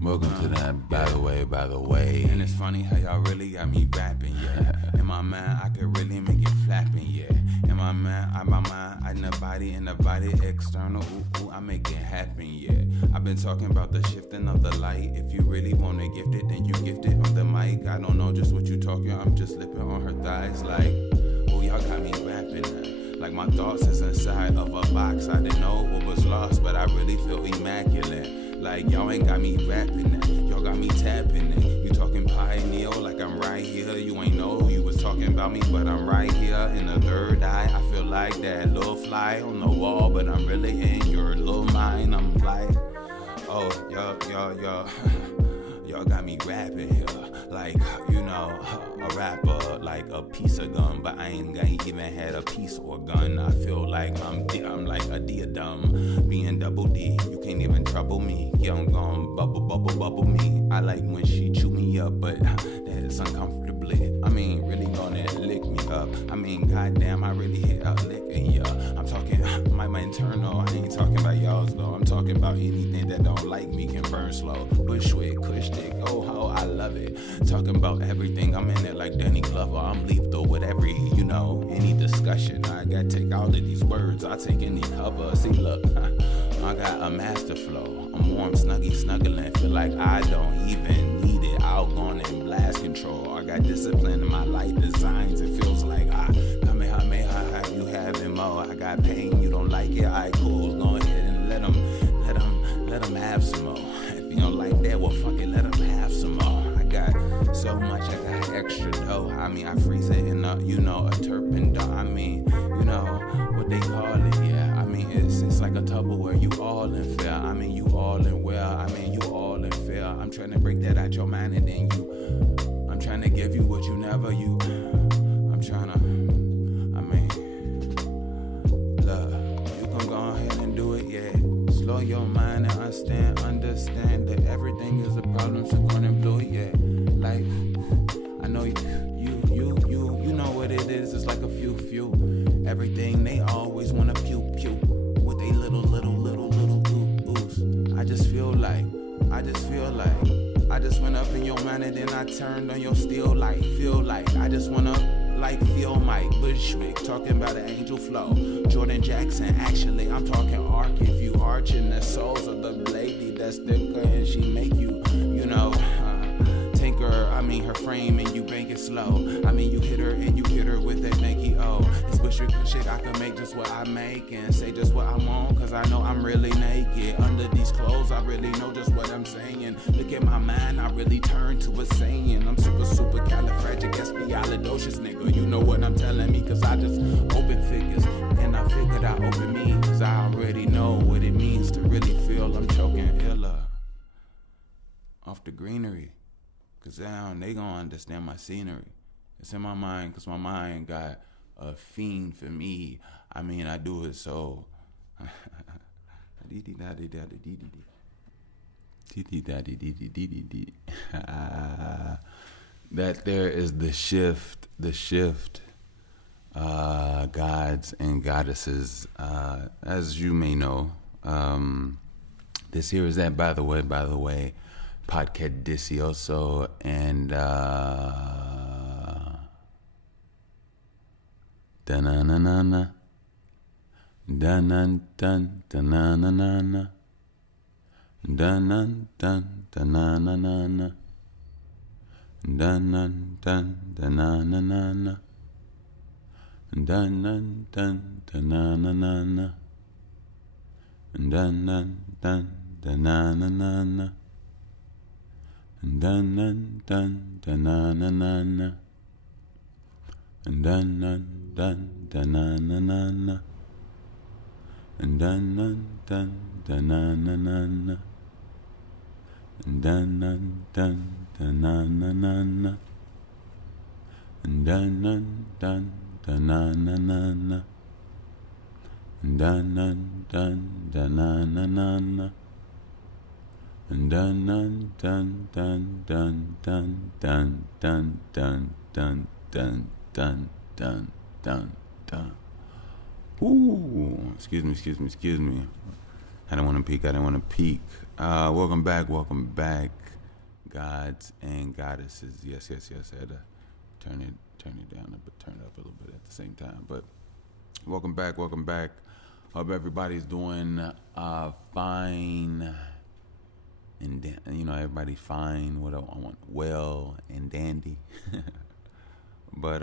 Welcome to that, by the way. And it's funny how y'all really got me rapping, yeah. In my mind, I could really make it flapping, yeah. In my mind, in the body, external, ooh, I make it happen, yeah. I've been talking about the shifting of the light. If you really wanna gift it, then you gift it on the mic. I don't know just what you talking, I'm just slipping on her thighs like, oh, y'all got me rapping now. Like my thoughts is inside of a box. I didn't know what was lost, but I really feel immaculate. Like y'all ain't got me rapping that, y'all got me tapping it. You talking pioneer like I'm right here. You ain't know you was talking about me, but I'm right here in the third eye. I feel like that little fly on the wall, but I'm really in your little mind. I'm like, oh, y'all got me rapping here. Like, you know, a rapper, like a piece of gum, but I ain't even had a piece or gun. I feel like I'm like a diadem, being double D. You can't even trouble me. Young gon' bubble me. I like when she chew me up, but that's uncomfortably. I mean, really gonna lick me up. I mean, goddamn, I really hit a lick in ya. I'm talking my internal. I ain't talking about y'all's though. I'm talking about anything that don't like me can burn slow. Bushwick, kush dick, oh how I love it. Talking about everything, I'm in it like Danny Glover. I'm lethal with every, any discussion. I gotta take all of these words, I take any cover. See, look, I got a master flow. I'm warm, snuggling. Feel like I don't even need it. Outgone and blast control. I got discipline in my life designs. It feels like Kamehameha, you having more. I got pain, you don't like it. Alright, cool. Go ahead and let them have some more. If you don't like that, well, fuck it, let them have some more. I got so much, I got extra dough. I mean, I freeze it in a turpentine. I mean, what they call it, yeah. I mean, it's like a Tupperware. You all in fair. I mean, you all in well. I mean, you all in fair. I'm trying to break that out your mind and then I'm trying to give you what you never, I'm trying to, look, you can go ahead and do it, yeah. Slow your mind and understand that everything is a problem, so go and blow it, yeah. Life, I know you know what it is. It's like a few. Everything they always wanna pew with they little oops. I just feel like I just went up in your mind and then I turned on your steel light. Feel like I just wanna feel Mike Bushwick talking about an angel flow. Jordan Jackson, actually I'm talking arc. If you arching the souls of the lady that's thicker and she make you, tinker. I mean her frame and you bank it slow. I mean you hit her with that Nike O. This Bushwick shit I can make just what I make and say just what I want. Cause I know I'm really naked under these clothes. I really know just what I'm saying. Look at my mind, I really turn to a saying. I'm super califragilisticexpialidocious, nigga. You know what I'm telling me, cause I just open figures. And I figured I open me, cause I already know what it means to really feel I'm choking illa off the greenery. Cause now they gonna understand my scenery. It's in my mind, cause my mind got a fiend for me. I mean, I do it so. That there is the shift, gods and goddesses, as you may know. This here is that, by the way, podcast Disioso, and da-na-na-na-na, da-nan-dun, da-na-na-na-na, da-nan-dun, da-na-na-na-na, da-nan-dun, da-na-na-na-na, da-nan-dun, da-na-na-na-na, da-nan-dun, da-na-na-na-na, dun dun dun na na na na, dun dun dun dun na na na na, dun dun dun dun na na na na, dun dun dun dun na na na na, dun dun dun dun na na na na, dun dun dun dun na na na na. Dun dun dun dun dun dun dun dun dun dun dun dun dun dun. Ooh, excuse me. I didn't want to peek. I didn't want to peek. Welcome back, gods and goddesses. Yes. I had to turn it down, but turn it up a little bit at the same time. But welcome back. Hope everybody's doing fine, and everybody's fine. What I want, well and dandy. But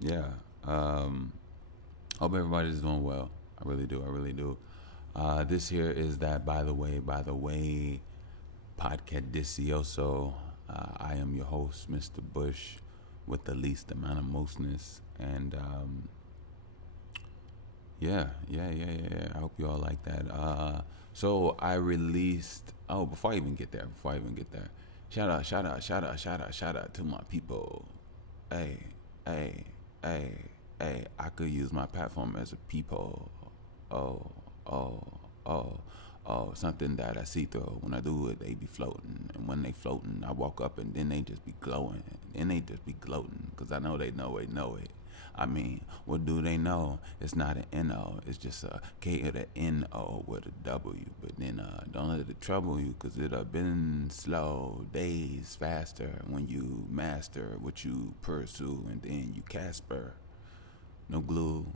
yeah. Hope everybody's doing well. I really do. This here is that by the way podcast Delicioso. I am your host, Mr. Bush, with the least amount of mostness, and yeah. I hope you all like that. So I released. Oh, before I even get there, shout out to my people. Hey, I could use my platform as a people. Oh, oh, oh, something that I see through. When I do it, they be floating. And when they floating, I walk up and then they just be glowing. And they just be gloating, because I know they know it. I mean, what do they know? It's not an N-O. It's just a K or the N-O with a W. But then don't let it trouble you, because it have been slow days faster when you master what you pursue, and then you Casper. No glue,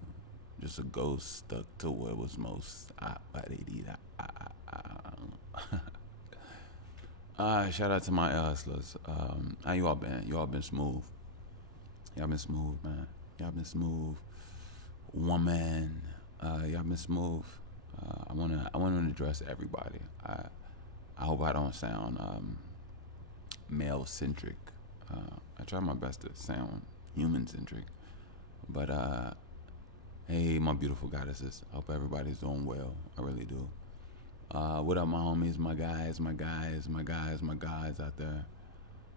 just a ghost stuck to what was most. Shout out to my Areolas. How you all been? You all been smooth. Y'all been smooth, man. Y'all been smooth. Woman, y'all been smooth. I wanna address everybody. I hope I don't sound male centric. I try my best to sound human centric. But hey, my beautiful goddesses. I hope everybody's doing well. I really do. What up, my homies, my guys out there.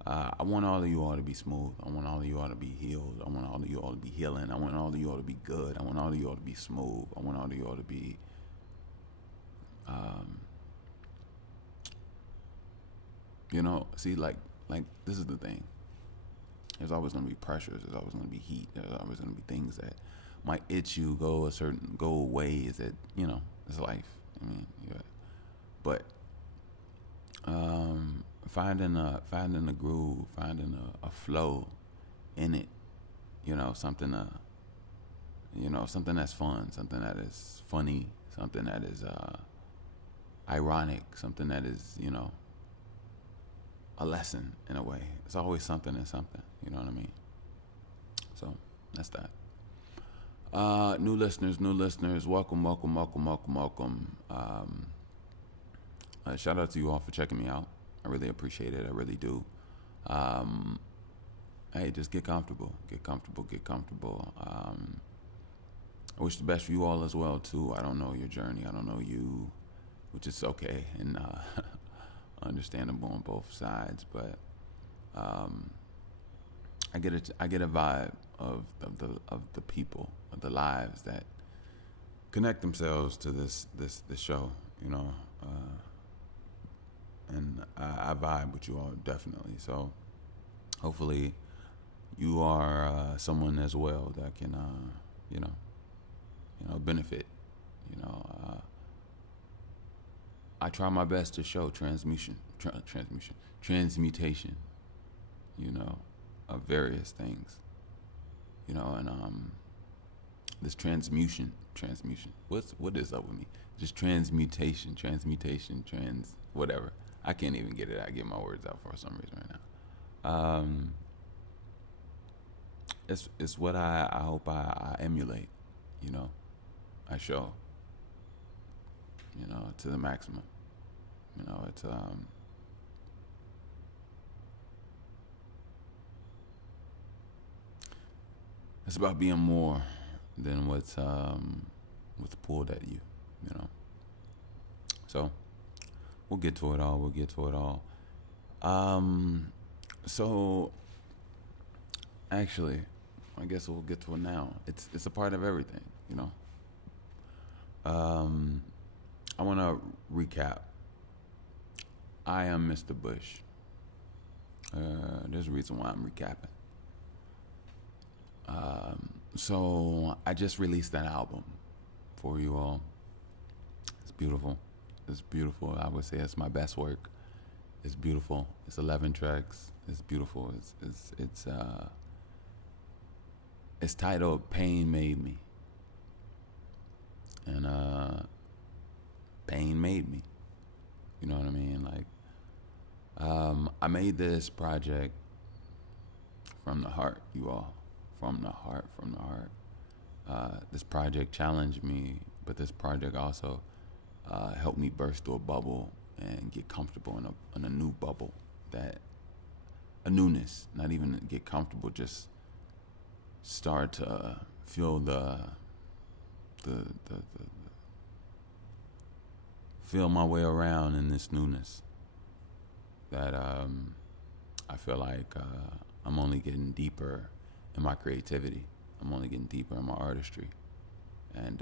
I want all of you all to be smooth. I want all of you all to be healed. I want all of you all to be healing. I want all of you all to be good. I want all of you all to be smooth. I want all of you all to be see, like this is the thing. There's always gonna be pressures. There's always gonna be heat. There's always gonna be things that might itch you, go ways that it's life. I mean, yeah. But finding a groove, finding a flow in it, something something that's fun, something that is funny, something that is ironic, something that is a lesson in a way. It's always something and something. You know what I mean? So that's that. New listeners, welcome. Shout out to you all for checking me out. I really appreciate it. I really do. Hey, just get comfortable. I wish the best for you all as well too. I don't know your journey. I don't know you, which is okay and understandable on both sides. But I get a vibe of the people, of the lives that connect themselves to this show, and I vibe with you all definitely. So hopefully you are someone as well that can benefit. I try my best to show transmutation, of various things, and this transmutation. What is up with me? Just transmutation, whatever. I can't even get it. I get my words out for some reason right now. It's what I hope I emulate. I show. To the maximum. It's about being more than what's pulled at you. So we'll get to it all. So actually, I guess we'll get to it now. It's a part of everything. I want to recap. I am Mr. Bush. There's a reason why I'm recapping. So I just released that album for you all. It's beautiful. It's beautiful. I would say it's my best work. It's beautiful. It's 11 tracks. It's beautiful. It's titled "Pain Made Me," and pain made me. You know what I mean? Like, I made this project from the heart, you all. From the heart, from the heart. This project challenged me, but this project also helped me burst through a bubble and get comfortable in a new bubble. That a newness, not even get comfortable, just start to feel the feel my way around in this newness. That I feel like I'm only getting deeper in my creativity. I'm only getting deeper in my artistry, and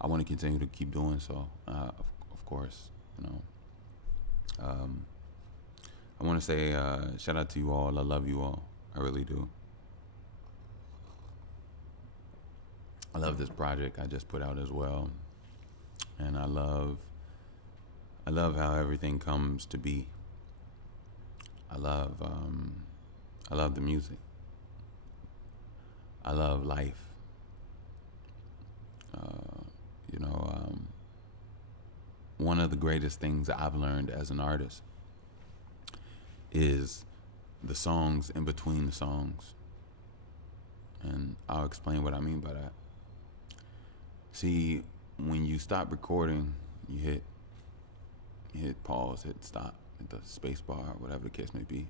I want to continue to keep doing so. Of course, you know. I want to say shout out to you all. I love you all. I really do. I love this project I just put out as well, and I love how everything comes to be. I love the music. I love life. You know, one of the greatest things that I've learned as an artist is the songs in between the songs. And I'll explain what I mean by that. See, when you stop recording, you hit pause, hit stop, hit the space bar, whatever the case may be.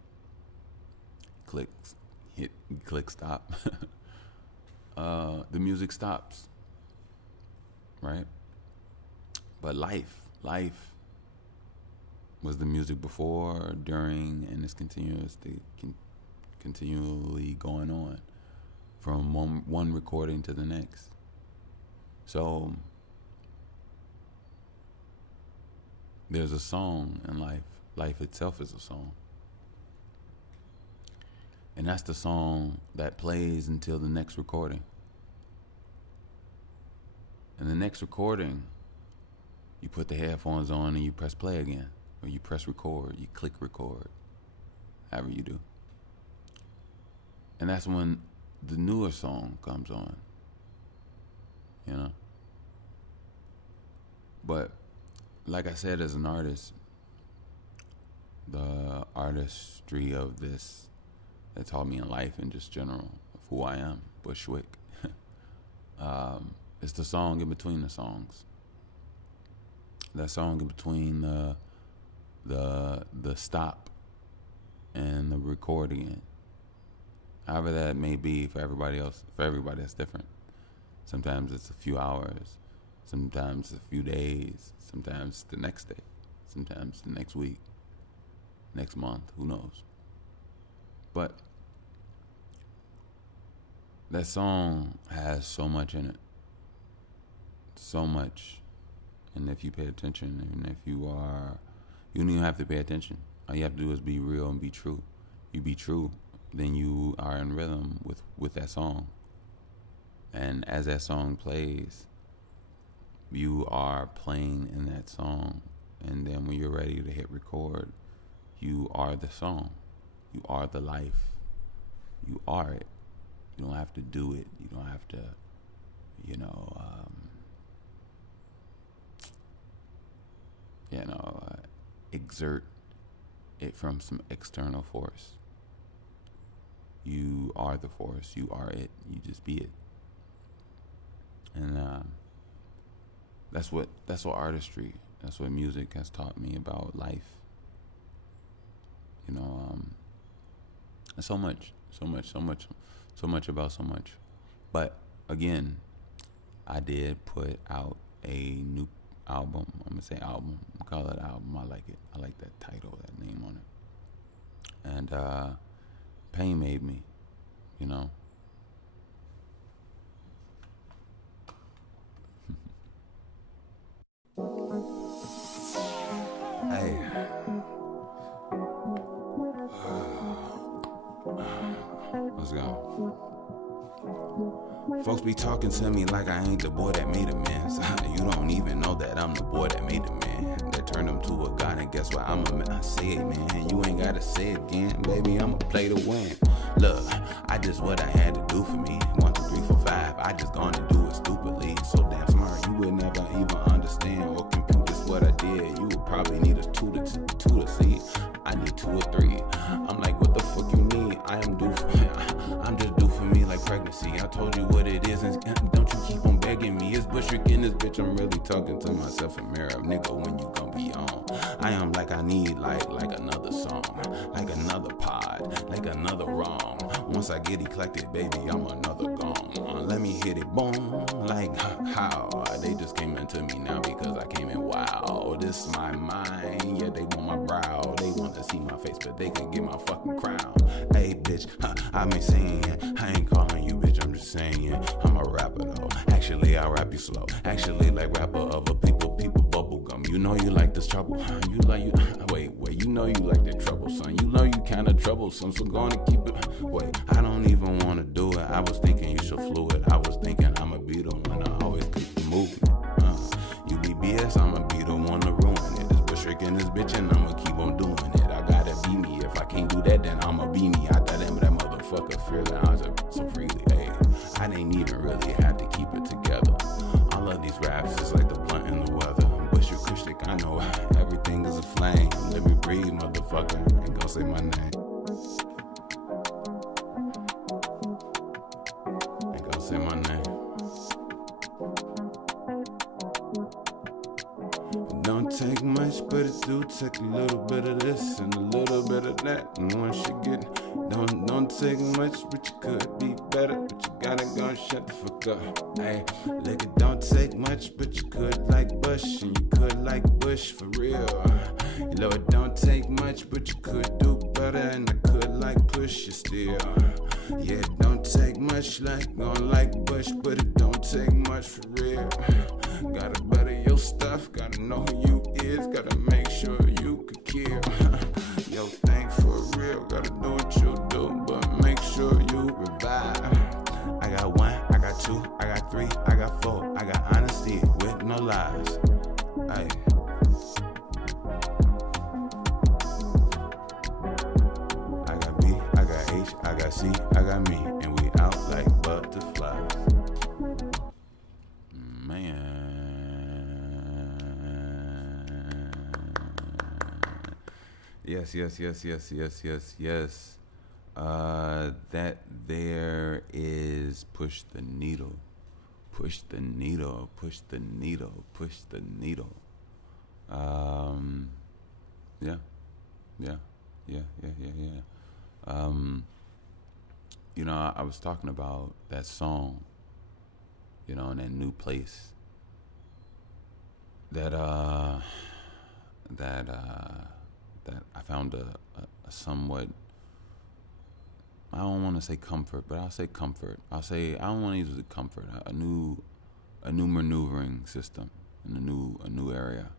Click stop. The music stops, right? But life was the music before, during, and it's continually going on from one recording to the next. So there's a song in life. Life itself is a song. And that's the song that plays until the next recording. And the next recording, you put the headphones on and you press play again. Or you press record, you click record. However you do. And that's when the newer song comes on. You know? But like I said, as an artist, the artistry of this that taught me in life and just general of who I am, Bushwick. It's the song in between the songs. That song in between the stop and the record again. However that may be for everybody else. For everybody, that's different. Sometimes it's a few hours. Sometimes a few days. Sometimes the next day. Sometimes the next week. Next month. Who knows? But that song has so much in it. So much. And if you pay attention, and if you don't even have to pay attention. All you have to do is be real and be true. You be true, then you are in rhythm with that song. And as that song plays, you are playing in that song. And then when you're ready to hit record, you are the song. You are the life. You are it. You don't have to do it. You don't have to, exert it from some external force. You are the force. You are it. You just be it. And that's what artistry, that's what music has taught me about life. And so much about so much. But again, I did put out a new album. I'm gonna say album. I'm gonna call it album. I like it. I like that title, that name on it. And pain made me, you know. Hey. Let's go. Folks be talking to me like I ain't the boy that made amends. You don't even know that I'm the boy that made the man. That turned him to a god, and guess what? I'm a man. I say it, man. You ain't gotta say it again, baby. I'ma play to win. Look, I just what I had to do for me. 1, 2, 3, 4, 5. I just gonna do it stupidly. So damn smart, you would never even understand or compute just what I did. You would probably need a two to see. I need 2 or 3. I'm like, what the fuck you need? I'm just due for me like pregnancy. I told you what it is, and don't you keep on begging me. It's Bushwick in this bitch. I'm really talking to myself in mirror. Nigga, when you gon' be on? I am like I need like another song, like another pod, like another wrong. Once I get eclectic, baby, I'm another gone. Let me hit it, boom, like how? They just came into me now because I came in wow. This my mind, yeah, they want my brow. They want to see my face, but they can get my fucking crown. Hey, bitch, I been saying, I ain't calling you bitch, I'm just saying, I'm a rapper though. Actually, I rap you slow. Actually, like rapper of a people bubblegum. You know you like this trouble. Wait, you know you like that trouble, son. You know you kinda troublesome, so gonna keep it. Wait, I don't even wanna do it. I was thinking you should fluid. I was thinking I'ma be the one to always keep the movement. You be BS, I'ma be the one to ruin it. This Bushwick in this bitch, and I'ma keep on doing it. I gotta be me. If I can't do that, then I'ma be me. I thought that motherfucker fear that I was so freely. Hey, I didn't even really have to keep it together. All of these raps is like the blunt in the weather. Bushwick acoustic, I know everything is a flame. Let me breathe, motherfucker. Ain't gonna say my name. Ain't gonna say my name. It don't take much, but it do take a little bit of this and a little bit of that. And once you get, don't take much, but you could be better. But you gotta go and shut the fuck up. Hey, look, it don't take much, but you could like Bush, and you could like Bush for real. You know, it don't take much, but you could do better, and I could like push you still. Yeah, it don't take much like gon' like Bush, but it don't take much for real. Gotta better your stuff, gotta know who you is, gotta make sure you could kill. Yo, think for real, gotta do what you do, but make sure you revive. I got 1, I got 2, I got 3, I got 4, I got honesty with no lies. Ay. I got B, I got H, I got C, I got me, and we out like butterflies. Man. Yes. That there is Push the Needle. Push the needle, push the needle, push the needle. Yeah. You know, I was talking about that song, you know, in that new place. That I found a somewhat, I don't want to say comfort, but I'll say comfort. I don't want to use the comfort. A new maneuvering system in a new area.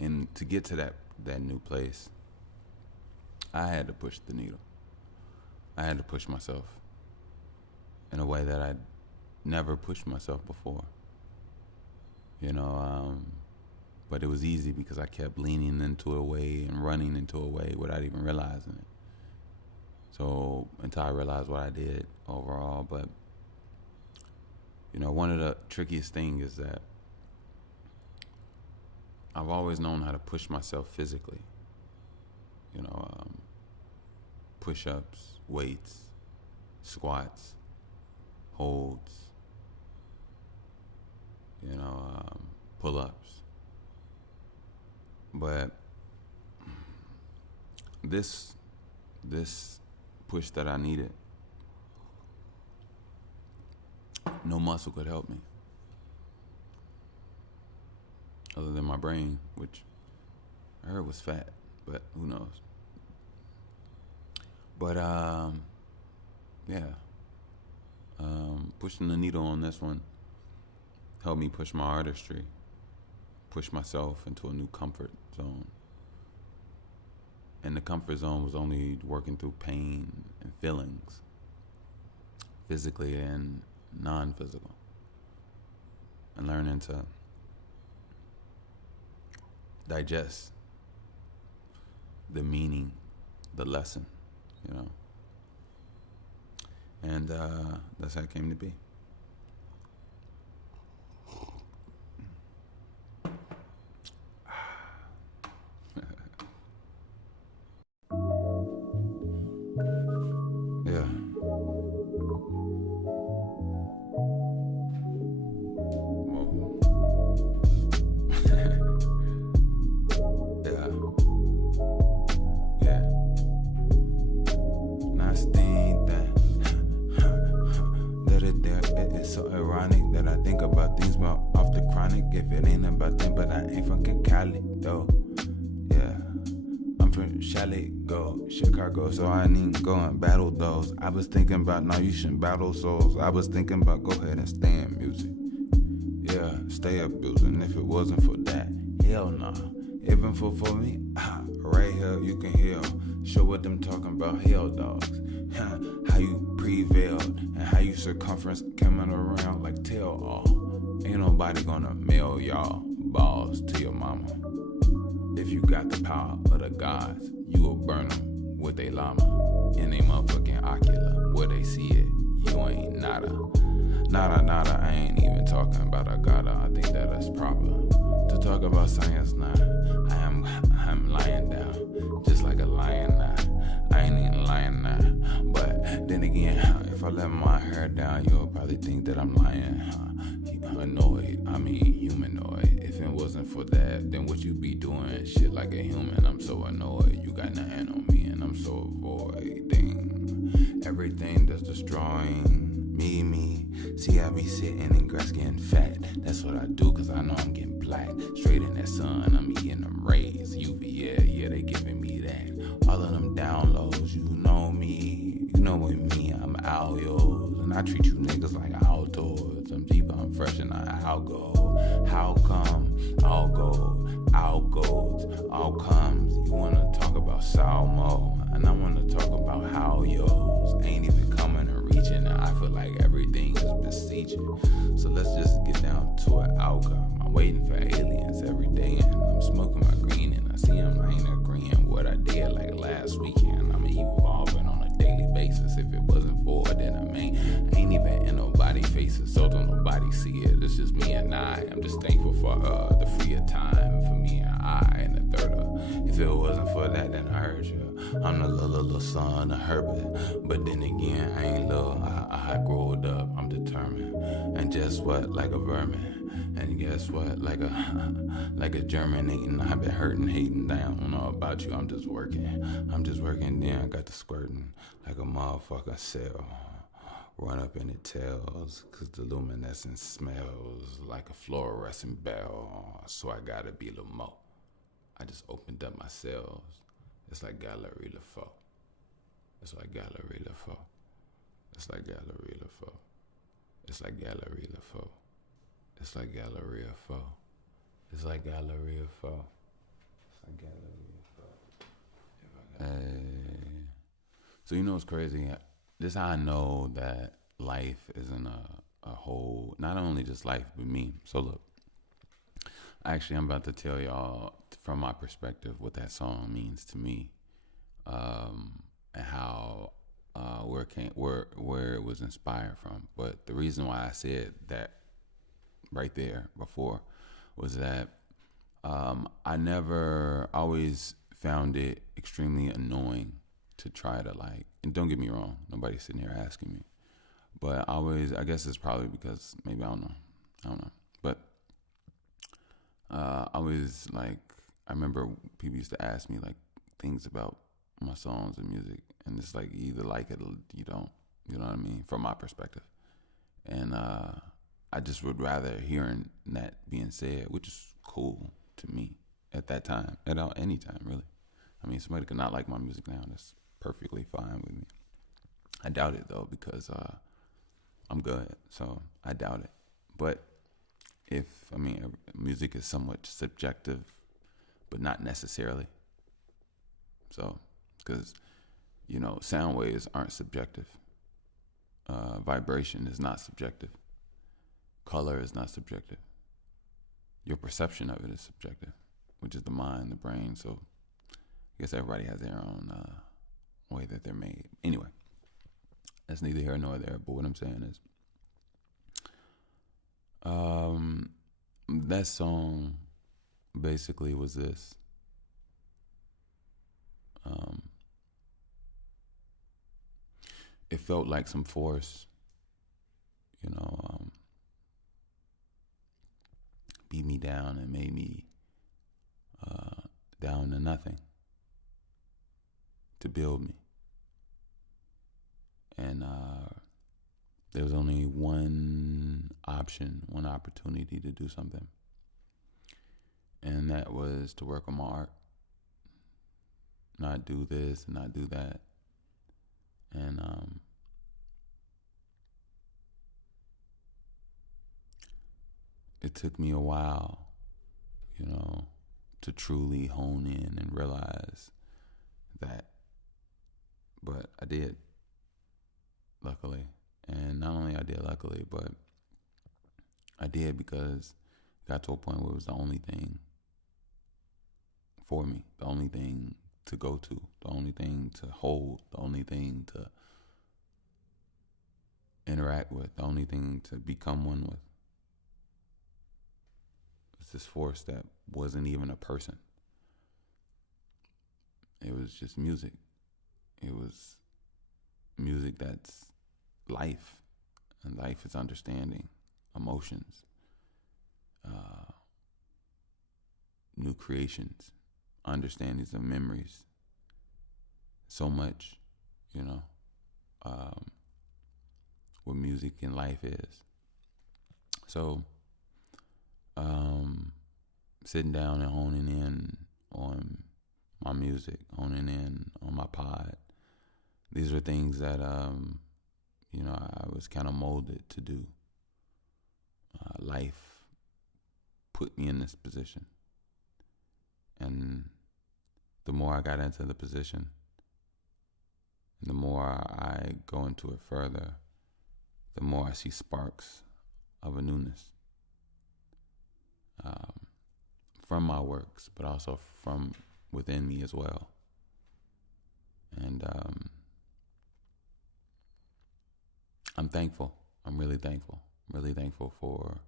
And to get to that new place, I had to push the needle. I had to push myself in a way that I'd never pushed myself before. You know, but it was easy because I kept leaning into a way and running into a way without even realizing it. So until I realized what I did overall, but you know, one of the trickiest things is that I've always known how to push myself physically. You know, push-ups, weights, squats, holds, you know, pull-ups. But this push that I needed, no muscle could help me other than my brain, which I heard was fat, but who knows. But pushing the needle on this one helped me push my artistry, push myself into a new comfort zone. And the comfort zone was only working through pain and feelings. physically and non-physical, and learning to digest the meaning, the lesson, you know. And that's how it came to be. Yeah. Whoa. Yeah. Yeah. Nice thing that it's so ironic that I think about things about off the chronic. If it ain't about them, but I ain't from Cali though. Yeah. I'm from Chalet, go Chicago, so I need to go and battle those. I was thinking about, no, you shouldn't battle souls. I was thinking about, go ahead and stay in music. Yeah, stay abusing. If it wasn't for that, hell nah. Even for me, right here you can heal. Show what them talking about, hell dogs. How you prevailed and how you circumference coming around like tell all. Ain't nobody gonna mail y'all balls to your mama. If you got the power of the gods, you will burn them with a llama in a motherfucking ocular. Where they see it, you ain't nada. Nada, I ain't even talking about a gotta. I think that is proper to talk about science now. I'm lying down, just like a lion now. I ain't even lying now. But then again, if I let my hair down, you'll probably think that I'm lying. Humanoid. If it wasn't for that, then what you be doing? Shit like a human. I'm so annoyed. You got nothing on me, and I'm so avoiding everything that's destroying me. See, I be sitting in grass getting fat. That's what I do, cause I know I'm getting black. Straight in that sun, I'm eating them rays. UV, yeah, they giving me that. All of them downloads, you know me. You know what me, I'm Areolas. And I treat you niggas like outdoors. I'm deep, I'm fresh, and I'll go. How come? I'll go. Outcomes. You wanna talk about Salmo, and I wanna talk about how yours ain't even coming and reaching. And I feel like everything is besieging. So let's just get down to an outcome. I'm waiting for aliens every day, and I'm smoking my green, and I see them, I ain't agreeing what I did like last weekend. I'm evolving on a daily basis. If it wasn't for it, then I ain't even in nobody's faces, so don't nobody see it. It's just me and I. I'm just thankful for the freer time for me and I and the third. If it wasn't for that, then I heard you. I'm the little son of Herbert, but then again, I ain't little. I growed up. I'm determined, and just what, like a vermin, and guess what, like a germinating. I've been hurting, hating. I don't know about you. I'm just working. Then I got the squirting like a motherfucker cell. Run up in the tails, cause the luminescence smells like a fluorescent bell. So I gotta be a little more. I just opened up my cells. It's like Gallery LaFoe. It's like Gallery LaFoe. It's like Gallery LaFoe. It's like Gallery LaFoe. It's like Gallery LaFoe. It's like Gallery LaFoe. It's like Gallery LaFoe. So you know what's crazy? This is how I know that life isn't a whole, not only just life, but me. So look, actually I'm about to tell y'all from my perspective what that song means to me, and how where it was inspired from. But the reason why I said that right there before was that I never always found it extremely annoying to try to like, and don't get me wrong, nobody's sitting here asking me, but I guess it's probably because maybe I don't know, but I always like, I remember people used to ask me like things about my songs and music, and it's like you either like it or you don't, you know what I mean, from my perspective. And I just would rather hearing that being said, which is cool to me at that time, at any time really. I mean, somebody could not like my music now, that's perfectly fine with me. I doubt it though, because I'm good, so I doubt it. But music is somewhat subjective, but not necessarily. So, because sound waves aren't subjective. vibration is not subjective. Color is not subjective. Your perception of it is subjective, which is the mind, the brain. So I guess everybody has their own way that they're made. Anyway, that's neither here nor there. But what I'm saying is, that song basically was this. It felt like some force, beat me down and made me down to nothing to build me. And there was only one option, one opportunity to do something. And that was to work on my art. Not do this and not do that. And it took me a while, to truly hone in and realize that. But I did, luckily. And not only I did luckily, but I did because it got to a point where it was the only thing for me, the only thing to go to, the only thing to hold, the only thing to interact with, the only thing to become one with. It's this force that wasn't even a person. It was just music. It was music that's life, and life is understanding, emotions, new creations, understandings of memories. So much, what music and life is. So, sitting down and honing in on my music, honing in on my pod. These are things that, I was kind of molded to do. Life put me in this position. And the more I got into the position, and the more I go into it further, the more I see sparks of a newness. From my works, but also from within me as well. And I'm thankful. I'm really thankful. Really thankful for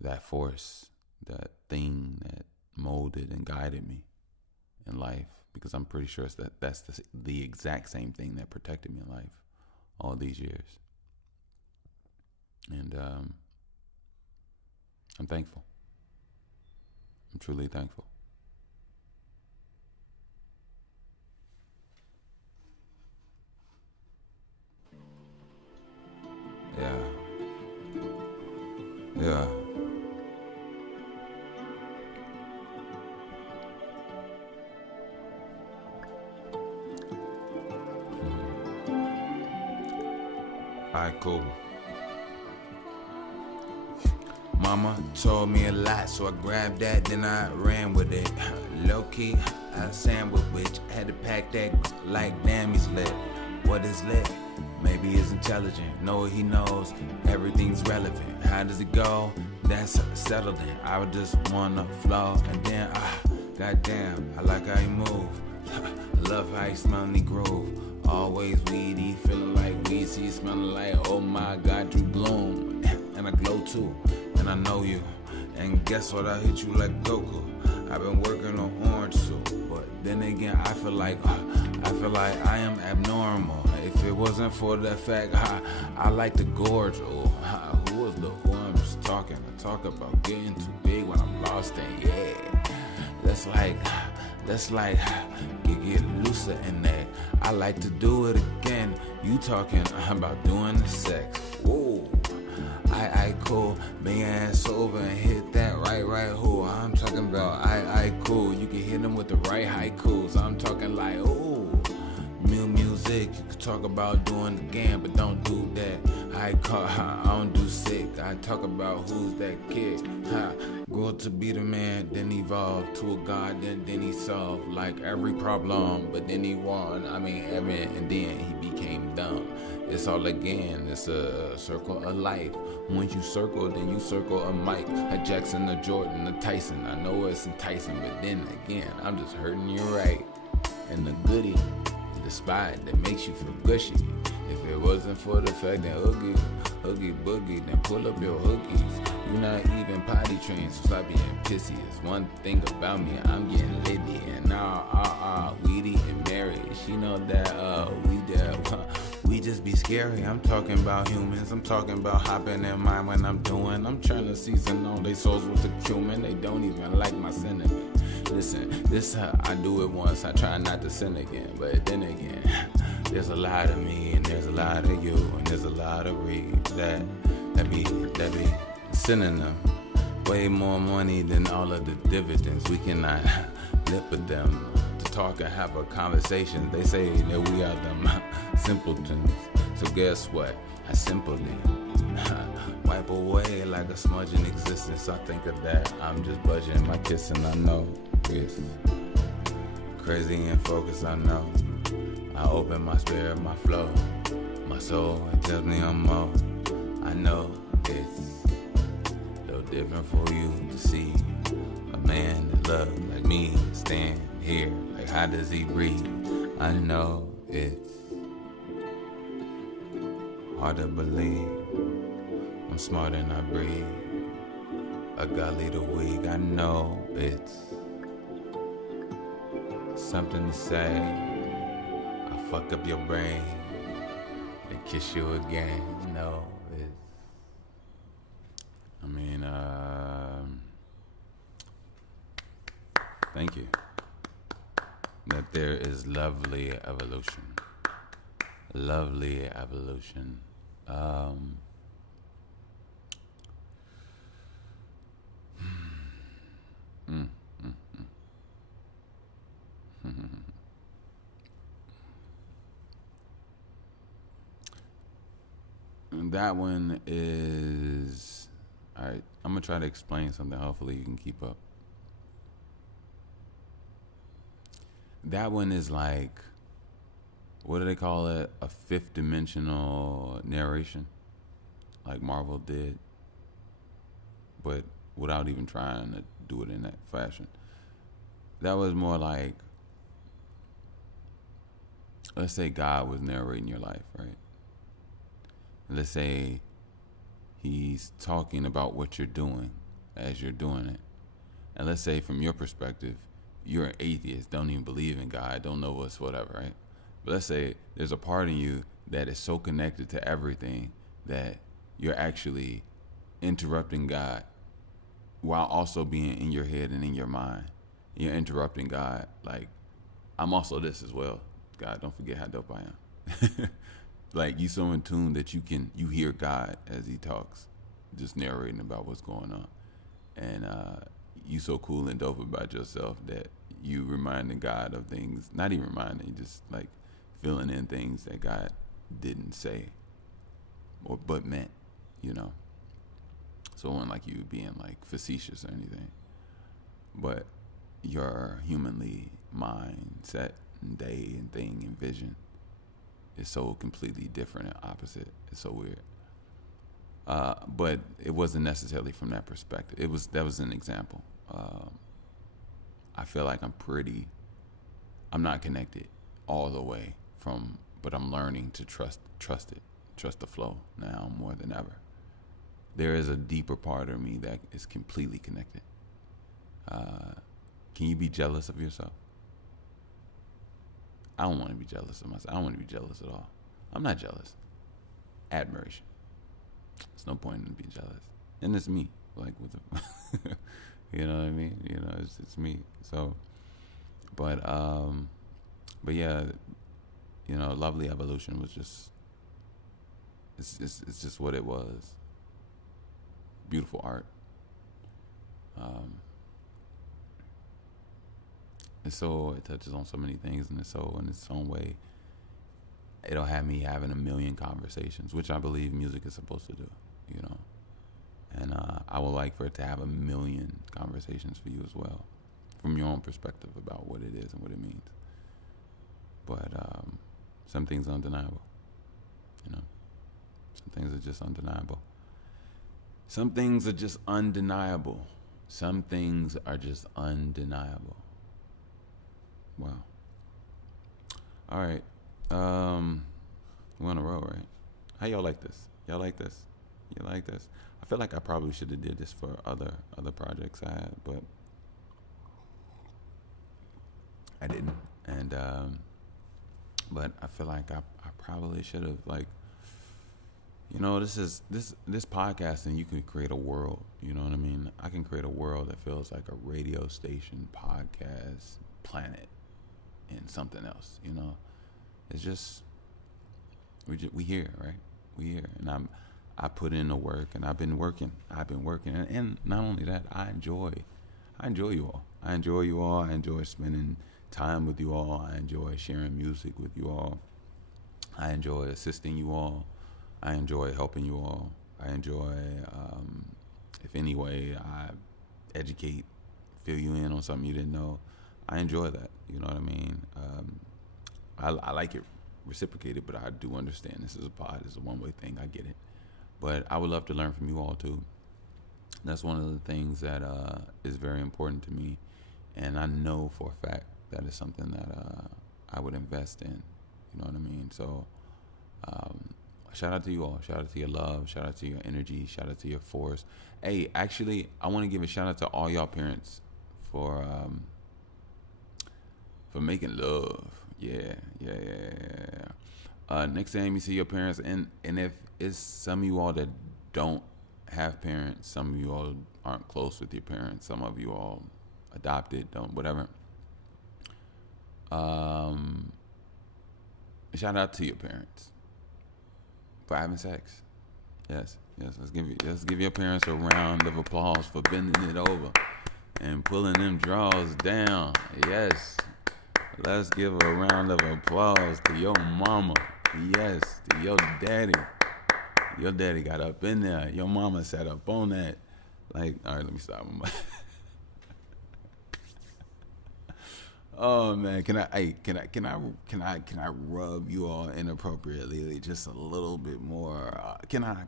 that force, that thing that molded and guided me in life, because I'm pretty sure that's the exact same thing that protected me in life all these years. And I'm thankful. I'm truly thankful. Yeah. Alright, cool. Mama told me a lot, so I grabbed that, then I ran with it. Low key, I sandwich, had to pack that like damn he's lit. What is lit? Maybe he's intelligent. Know what he knows, everything's relevant. How does it go? That's settled in. I would just wanna flow, and then goddamn, I like how he move. I love how he smell and he groove. Always weedy, feeling like weed, see, smelling like, oh my God, you bloom. And I glow too, and I know you. And guess what, I hit you like Goku. I've been working on orange soup, but then again, I feel like I am abnormal. If it wasn't for the fact I like to gorge. Oh, who was the one who's talking? I talk about getting too big when I'm lost, and yeah, that's like get looser in that. I like to do it again. You talking about doing the sex? Whoa. I cool, bend your ass over and hit that right who I'm talking about. I cool, you can hit them with the right haikus. I'm talking like, ooh, music. You could talk about doing again, but don't do that. I don't do sick. I talk about who's that kid. Grow up to be the man, then evolve to a god, then he solved like every problem, but then he won. And then he became dumb. It's all again, it's a circle of life. Once you circle, then you circle a Mike, a Jackson, a Jordan, a Tyson. I know it's enticing, but then again, I'm just hurting you right. And the goodie, the spot that makes you feel gushy. If it wasn't for the fact that hoogie boogie, then pull up your hookies. You're not even potty trained, so stop being pissy. It's one thing about me, I'm getting litty. And weedy and married. She know that we just be scary. I'm talking about humans, I'm talking about hopping in mine when I'm doing. I'm trying to season all they souls with the cumin. They don't even like my cinnamon. Listen, this how I do it once, I try not to sin again. But then again, there's a lot of me and there's a lot of you, and there's a lot of reads that be sending them way more money than all of the dividends. We cannot live with them to talk and have a conversation. They say that we are them simpletons. So guess what? I simply wipe away like a smudge in existence. I think of that, I'm just budging my kissing. I know it's crazy and focused, I know. I open my spirit, my flow, my soul, it tells me I'm more. I know it's so different for you to see a man that loves like me stand here. Like, how does he breathe? I know it's hard to believe I'm smart and I breathe. A God lead the weak. I know it's something to say. I fuck up your brain and kiss you again. No, it's. I mean, thank you. That there is lovely evolution. Lovely evolution. That one is, all right, I'm gonna try to explain something. Hopefully you can keep up. That one is like, what do they call it? A fifth dimensional narration, like Marvel did, but without even trying to do it in that fashion. That was more like, let's say God was narrating your life, right? Let's say he's talking about what you're doing as you're doing it. And let's say from your perspective, you're an atheist, don't even believe in God, don't know what's whatever, right? But let's say there's a part in you that is so connected to everything that you're actually interrupting God while also being in your head and in your mind. You're interrupting God, like, I'm also this as well. God, don't forget how dope I am. Like, you so in tune that you hear God as he talks, just narrating about what's going on. And you so cool and dope about yourself that you reminding God of things, not even reminding, just like filling in things that God didn't say or but meant, you know. So it wasn't like you being like facetious or anything. But your humanly mindset and day and thing and vision is so completely different and opposite. It's so weird. But it wasn't necessarily from that perspective. That was an example. I feel like I'm not connected all the way but I'm learning to trust it, trust the flow now more than ever. There is a deeper part of me that is completely connected. Can you be jealous of yourself? I don't want to be jealous of myself. I don't want to be jealous at all. I'm not jealous. Admiration. There's no point in being jealous. And it's me. Like, with the you know what I mean? You know, it's me. So, but yeah, you know, Lovely Evolution was just, it's just what it was. Beautiful art. It touches on so many things, and it's so in its own way, it'll have me having a million conversations, which I believe music is supposed to do, you know. And I would like for it to have a million conversations for you as well, from your own perspective about what it is and what it means. But some things are undeniable. You know, some things are just undeniable. Some things are just undeniable. Some things are just undeniable. Wow. All right. We're on a roll, right? How y'all like this? Y'all like this? You like this? I feel like I probably should have did this for other projects I had, but I didn't. And but I feel like I probably should have, like, you know, this podcasting, you can create a world, you know what I mean? I can create a world that feels like a radio station, podcast, planet, and something else, you know? It's just, we here, right? We here, and I put in the work, and I've been working, and not only that, I enjoy you all. I enjoy spending time with you all. I enjoy sharing music with you all. I enjoy assisting you all. I enjoy helping you all. I enjoy, if any way I educate, fill you in on something you didn't know. I enjoy that. You know what I mean? I like it reciprocated, but I do understand this is a pod. It's a one-way thing. I get it. But I would love to learn from you all, too. That's one of the things that is very important to me. And I know for a fact that is something that I would invest in. You know what I mean? So shout out to you all. Shout out to your love. Shout out to your energy. Shout out to your force. Hey, actually, I want to give a shout out to all y'all parents for making love. Yeah. Next time you see your parents, and if it's some of you all that don't have parents, some of you all aren't close with your parents, some of you all adopted, don't, whatever. Shout out to your parents for having sex. Yes. Let's give your parents a round of applause for bending it over and pulling them drawers down. Yes. Let's give a round of applause to your mama. Yes, to your daddy. Your daddy got up in there. Your mama sat up on that. Like, all right, let me stop. Oh man, can I rub you all inappropriately just a little bit more? Can I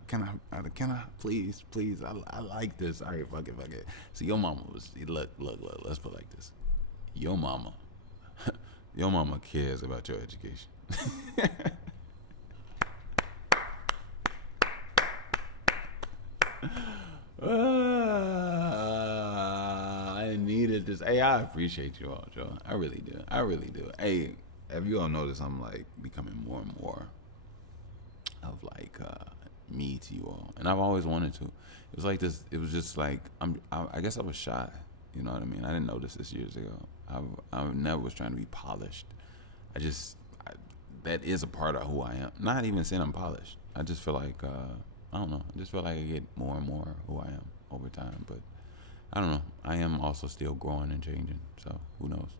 please? I like this. All right, fuck it. So your mama was, look. Let's put it like this. Your mama cares about your education. I needed this. Hey, I appreciate you all, Joe. I really do. Hey, have you all noticed I'm like becoming more and more of like me to you all, and I've always wanted to. It was like this. It was just like I guess I was shy. You know what I mean? I didn't notice this years ago. I never was trying to be polished. That is a part of who I am. Not even saying I'm polished. I just feel like I don't know. I just feel like I get more and more who I am over time. But I don't know. I am also still growing and changing. So who knows?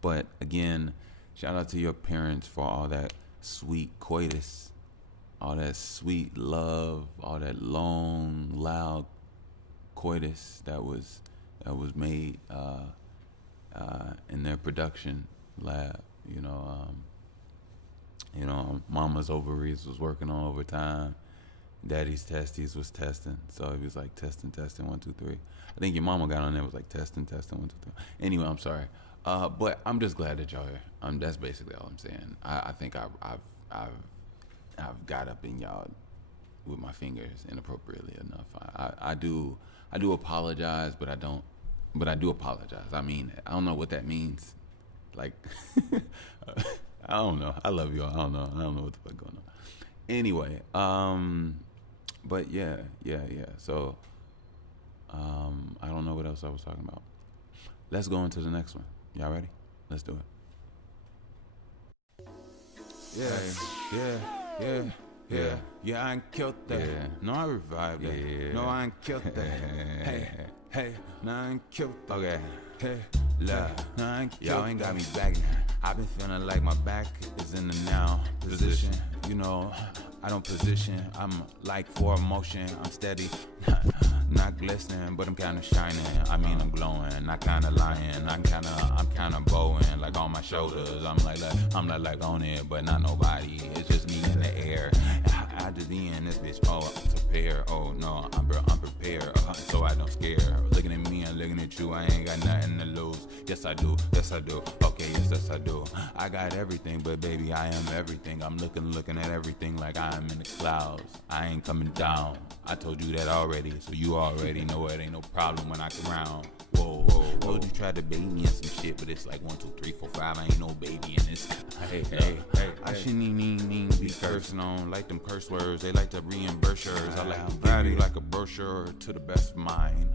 But again, shout out to your parents for all that sweet coitus, all that sweet love, all that long, loud coitus that was made in their production lab. Mama's ovaries was working on overtime. Daddy's testes was testing. So he was like testing, 1, 2, 3. I think your mama got on there, was like testing, 1, 2, 3. Anyway, I'm sorry. But I'm just glad that y'all here. That's basically all I'm saying. I think I've got up in y'all with my fingers inappropriately enough. I do apologize, but I don't. But I do apologize. I mean, I don't know what that means. Like, I don't know. I love y'all. I don't know what the fuck going on. Anyway, but yeah. So, I don't know what else I was talking about. Let's go into the next one. Y'all ready? Let's do it. Yeah, I ain't killed that. Yeah. No, I revived that. Yeah. No, I ain't killed that. Hey, no, I ain't killed that. Okay. Hey, love. No, I ain't y'all ain't got me back now. I've been feeling like my back is in the now position. You know, I don't position. I'm like for emotion. I'm steady. Not glistening, but I'm kinda shining. I mean, I'm glowing. Not kinda lying. I'm kinda kind of bowing like on my shoulders. I'm like on it, but not nobody. It's just me in the air. I just be in this bitch. Oh, I'm prepared. Oh no, I'm prepared. So I don't scare. Looking at me and looking at you. I ain't got nothing to lose. Yes I do. Yes I do. Okay, yes I do. I got everything, but baby I am everything. I'm looking at everything like I am in the clouds. I ain't coming down. I told you that already, so you already know it ain't no problem when I come around. Whoa. Told you tried to bait me in some shit, but it's like 1, 2, 3, 4, 5. I ain't no baby in this. Hey. I shouldn't even be cursing on like them curse words. They like to reimburse yours. I like to give you like a brochure to the best of mine.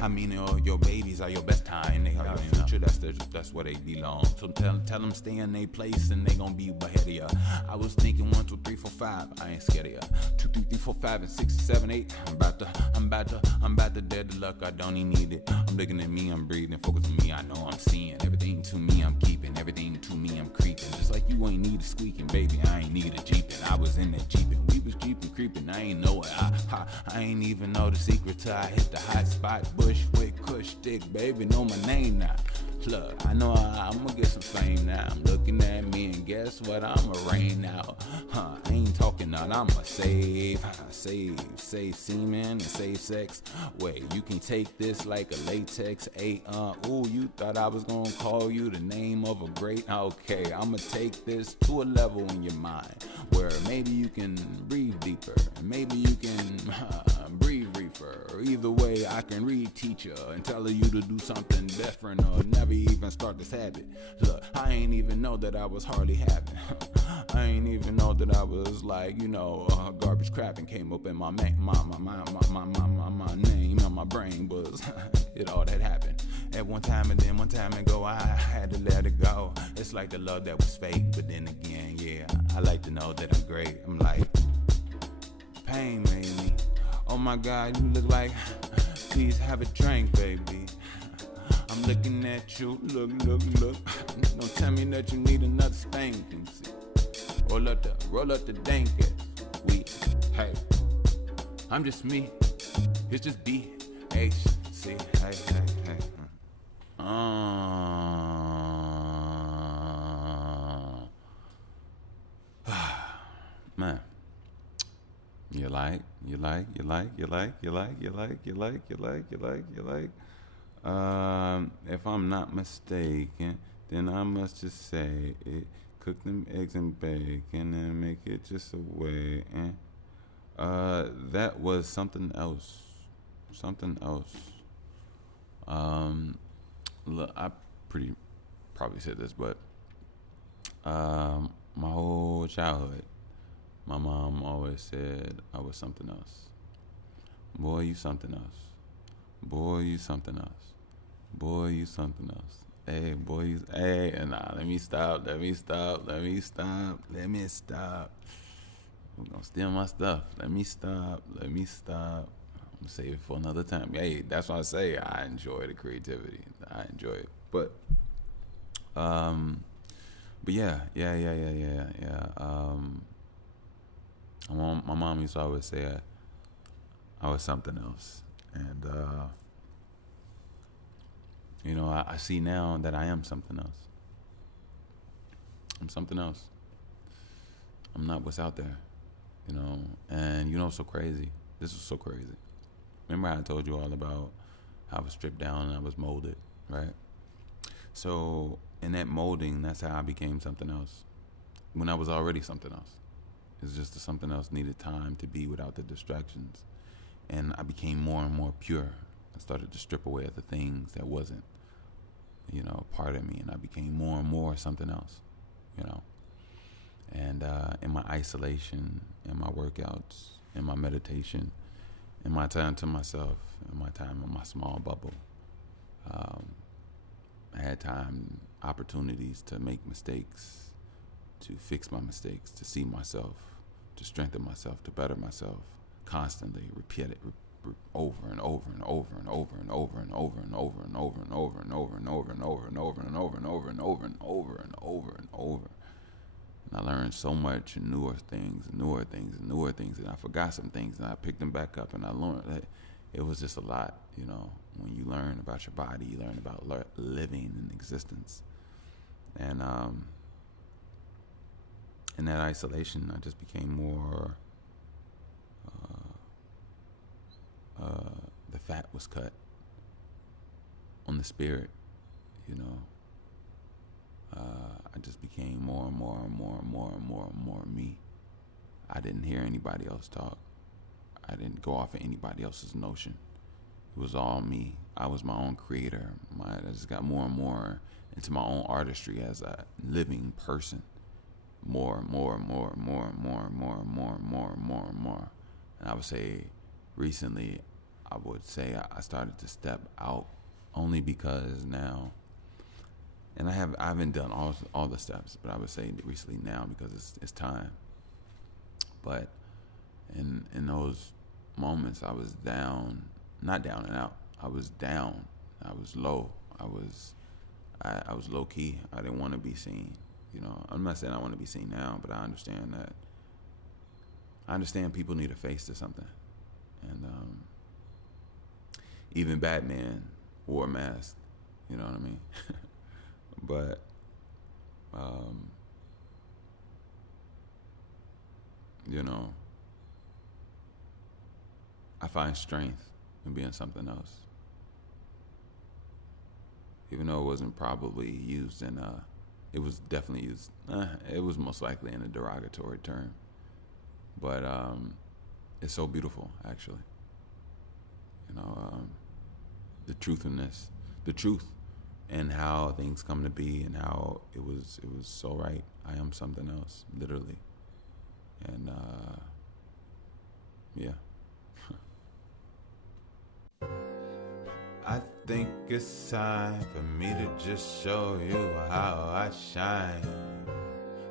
I mean, your babies are your best time. They are your future. That's where they belong. So tell them stay in their place and they gonna be ahead of ya. I was thinking 1, 2, 3, 4, 5. I ain't scared of ya. 2, 3, 4, 5, and 6, 7, 8. I'm about to dead the luck. I don't even need it. I'm looking at me. I'm breathing. Focus on me. I know I'm seeing everything to me. I'm keeping everything to me. I'm creeping. Just like you ain't need a squeaking, baby. I ain't need a jeeping. I was in that jeeping. We was jeeping, creeping. I ain't know it. I ain't even know the secret till I hit the hot spot. Bushwick, Kush, stick, baby. Know my name now. Look, I know I'm gonna get some fame now. I'm looking at me and guess what? I'ma rain out. I ain't talking none. I'ma save semen and save sex. Wait, you can take this like a latex. Ooh, you thought I was gonna call you the name of a great. Okay, I'ma take this to a level in your mind where maybe you can breathe deeper, and maybe you can breathe reefer. Or either way, I can reteach you and tell you to do something different or never even start this habit. Look, I ain't even know that I was hardly having. I ain't even know that I was like, garbage crap and came up in my name and my brain was it all that happened at one time, and then one time ago I had to let it go. It's like the love that was fake, but then again, yeah, I like to know that I'm great. I'm like, pain made me. Oh my God, you look like, please have a drink, baby. I'm looking at you, look. Don't tell me that you need another spanking. Roll up the dank ass weed. Hey, I'm just me. It's just BHC. Hey. Man. You like. If I'm not mistaken, then I must just say it. Cook them eggs and bacon and make it just a way. That was something else. Look, I probably said this, but my whole childhood, my mom always said I was something else. Boy, you something else. Boy, you something else. Boy, you something else. Hey, boy, you, hey, and nah, let me stop. I'm gonna steal my stuff. Let me stop. I'm gonna save it for another time. Hey, that's what I say. I enjoy the creativity. I enjoy it. But yeah. My mom used to always say I was something else, and I see now that I am something else. I'm something else. I'm not what's out there, And what's so crazy? This was so crazy. Remember I told you all about how I was stripped down and I was molded, right? So in that molding, that's how I became something else. When I was already something else. It's just that something else needed time to be without the distractions. And I became more and more pure. I started to strip away at the things that wasn't, part of me. And I became more and more something else, And in my isolation, in my workouts, in my meditation, in my time to myself, in my time in my small bubble, I had opportunities to make mistakes, to fix my mistakes, to see myself, to strengthen myself, to better myself, constantly repeat it over and over and over and over and over and over and over and over and over and over and over and over and over and over and over and over and over and over and over. And I learned so much newer things, and I forgot some things, and I picked them back up, and I learned that it was just a lot, you know. When you learn about your body, you learn about living and existence. And in that isolation, I just became more, the fat was cut on the spirit, you know. I just became more and more and more and more and more and more me. I didn't hear anybody else talk. I didn't go off of anybody else's notion. It was all me. I was my own creator. I just got more and more into my own artistry as a living person. More and more and more and more and more and more and more and more and more and more. And I would say recently, I would say I started to step out only because now, and I haven't done all the steps, but I would say recently now because it's time. But in those moments, I was down, not down and out. I was down. I was low. I was low key. I didn't want to be seen. You know, I'm not saying I want to be seen now, but I understand that. I understand people need a face to something, and even Batman wore a mask. You know what I mean? But you know, I find strength in being something else, even though it wasn't probably used in it was definitely used. It was most likely in a derogatory term, but it's so beautiful, actually. You know, the truthfulness, the truth, and how things come to be, and how it was so right. I am something else, literally, and yeah. I think it's time for me to just show you how I shine.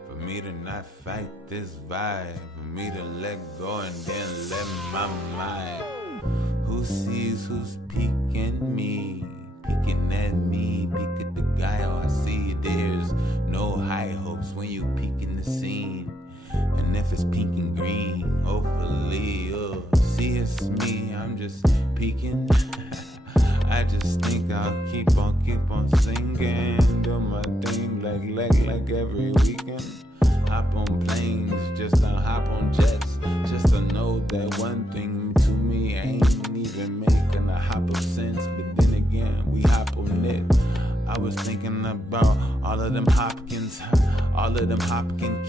For me to not fight this vibe. For me to let go and then let my mind. Who sees who's peeking me? Peeking at me, peek at the guy. Oh, I see there's no high hopes when you peek in the scene. And if it's pink and green, hopefully you'll see it's me. I'm just peeking. I just think I'll keep on singing, do my thing like every weekend. Hop on planes, just don't hop on jets, just to know that one thing to me ain't even making a hop of sense. But then again, we hop on it. I was thinking about all of them Hopkins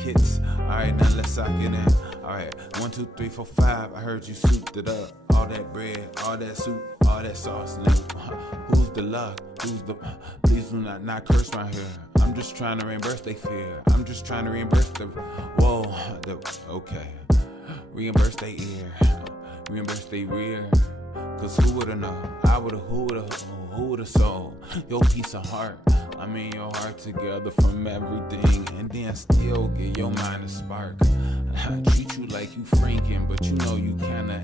kits. Alright, now let's sock it in. Alright, 1, 2, 3, 4, 5. I heard you souped it up. All that bread, all that soup, all that sauce. Now, who's the luck? Please do not curse right here. I'm just trying to reimburse they fear. I'm just trying to reimburse okay. Reimburse they ear. Reimburse they rear. Cause who would've known? Who would've sold your piece of heart? I mean your heart together from everything, and then still get your mind a spark. I treat you like you Franken, but you know you kinda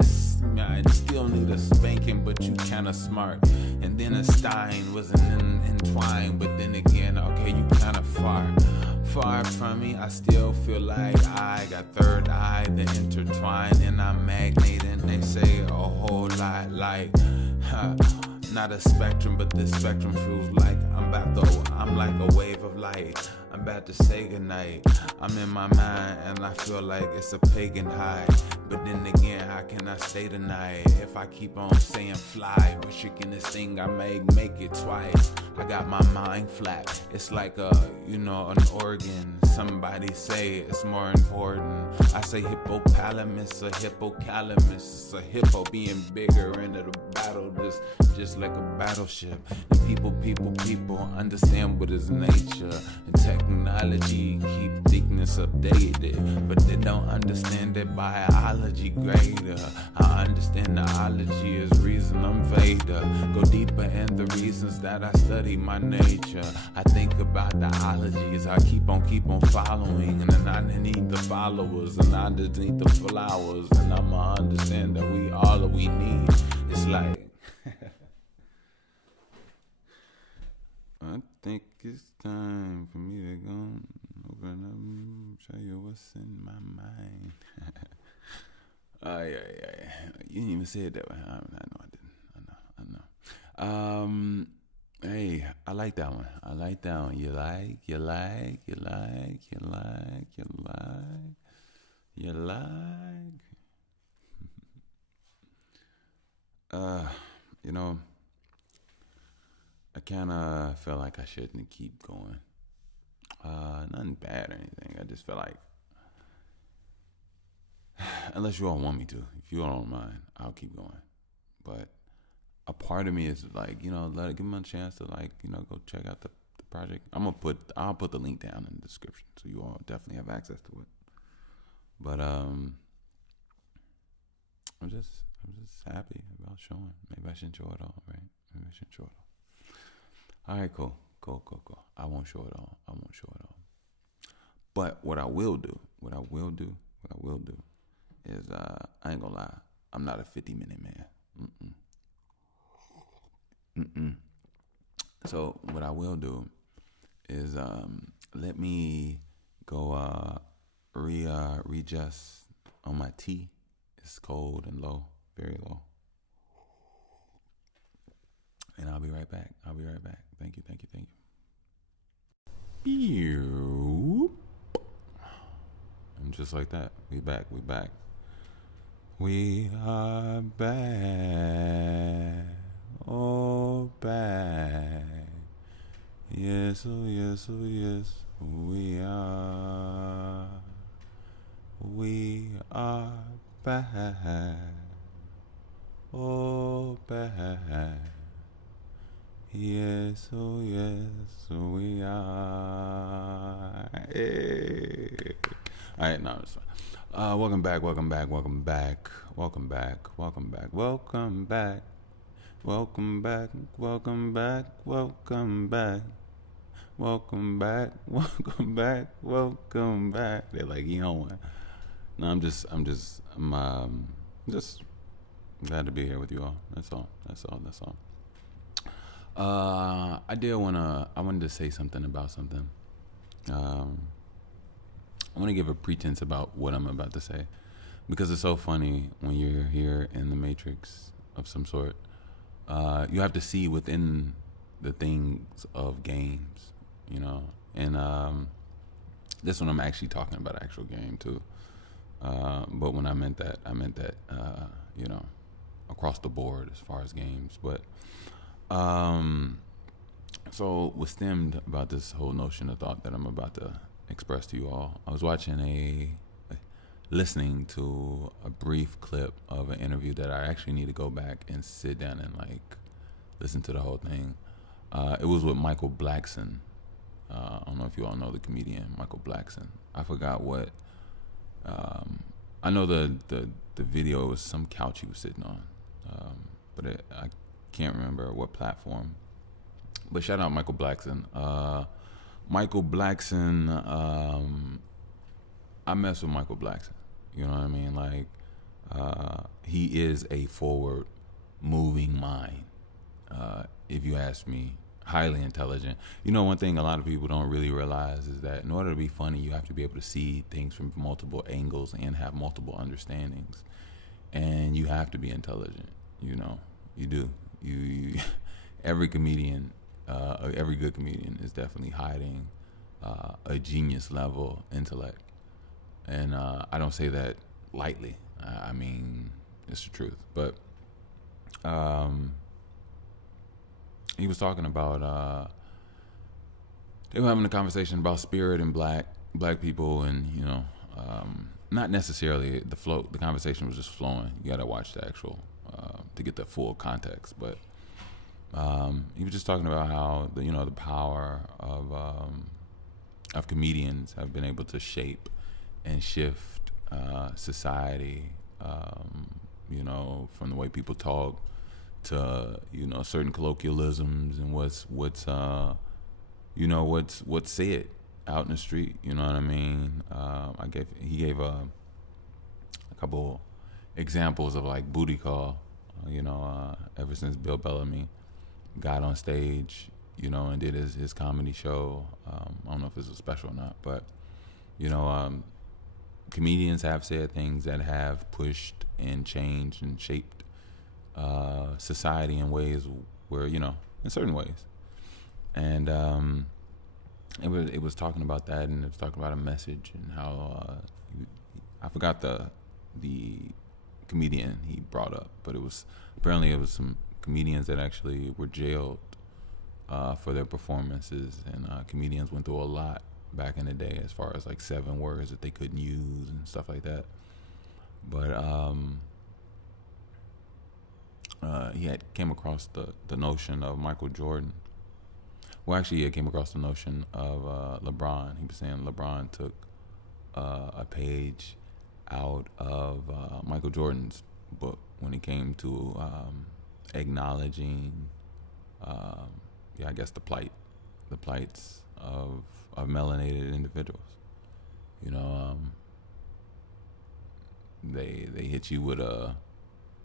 still need a spanking, but you kinda smart. And then a Stein wasn't entwined, but then again, okay, you kinda far from me. I still feel like I got third eye, then intertwined, and I'm magnating. They say a whole lot like, not a spectrum, but this spectrum feels like I'm like a wave of light. I'm about to say goodnight. I'm in my mind and I feel like it's a pagan high. But then again, how can I stay tonight if I keep on saying fly? Restricting this thing, I may make it twice. I got my mind flat. It's like an organ. Somebody say it's more important. I say hippopotamus, a hippocalamus. It's a hippo being bigger into the battle, just like a battleship. And people understand what is nature. And technology keep thickness updated, but they don't understand that biology greater. I understand the ology is reason I'm Veda. Go deeper in the reasons that I study my nature. I think about the ologies, I keep on following, and then I need the followers, and I just need the flowers, and I'ma understand that we all that we need. It's like I think it's time for me to go open up, show you what's in my mind. Yeah. You didn't even say it that way. I know I didn't. Hey, I like that one. I like that one. You like. Uh, you know, I kind of feel like I shouldn't keep going. Nothing bad or anything. I just feel like, unless you all want me to, if you all don't mind, I'll keep going. But a part of me is like, give them a chance to go check out the project. I'll put the link down in the description so you all definitely have access to it. But I'm just happy about showing. Maybe I shouldn't show it all, right? Maybe I shouldn't show it all. All right, cool. I won't show it all. But what I will do is I ain't gonna lie. I'm not a 50-minute man. So what I will do is let me go readjust on my tea. It's cold and low, very low. And I'll be right back. Thank you. And just like that, we back. We are back. Oh, back. Yes, oh yes, we are. We are back. Oh, back. Yes, oh yes, we are. Hey. All right, no, it's fine. Welcome back. Welcome back. They're like, No, I'm just glad to be here with you all. That's all. I wanted to say something about something. I want to give a pretense about what I'm about to say because it's so funny when you're here in the matrix of some sort. You have to see within the things of games, and this one I'm actually talking about actual game too. But when I meant that, across the board as far as games. But so was stemmed about this whole notion of thought that I'm about to express to you all. I was listening to a brief clip of an interview that I actually need to go back and sit down and listen to the whole thing. It was with Michael Blackson. I don't know if you all know the comedian Michael Blackson. I forgot what. I know the video was some couch he was sitting on, but I can't remember what platform. But shout out Michael Blackson. Michael Blackson, I mess with Michael Blackson. You know what I mean? He is a forward moving mind. If you ask me, highly intelligent. One thing a lot of people don't really realize is that in order to be funny, you have to be able to see things from multiple angles and have multiple understandings. And you have to be intelligent. You do. You every comedian, every good comedian is definitely hiding a genius level intellect. And I don't say that lightly. I mean, it's the truth. But he was talking about they were having a conversation about spirit and black people, and not necessarily the flow. The conversation was just flowing. You got to watch the actual to get the full context. But he was just talking about how the power of comedians have been able to shape and shift society. From the way people talk to certain colloquialisms and what's said out in the street. You know what I mean? He gave a couple examples of booty call. Ever since Bill Bellamy got on stage, and did his comedy show. I don't know if it's a special or not, but comedians have said things that have pushed and changed and shaped society in ways where in certain ways, and it was talking about that, and it was talking about a message and how I forgot the comedian he brought up, but it was some comedians that actually were jailed for their performances, and comedians went through a lot back in the day as far as like 7 words that they couldn't use and stuff like that. But he had came across the notion of Michael Jordan. Well, actually, he came across the notion of LeBron. He was saying LeBron took a page out of Michael Jordan's book when it came to acknowledging, I guess the plights of melanated individuals. They hit you with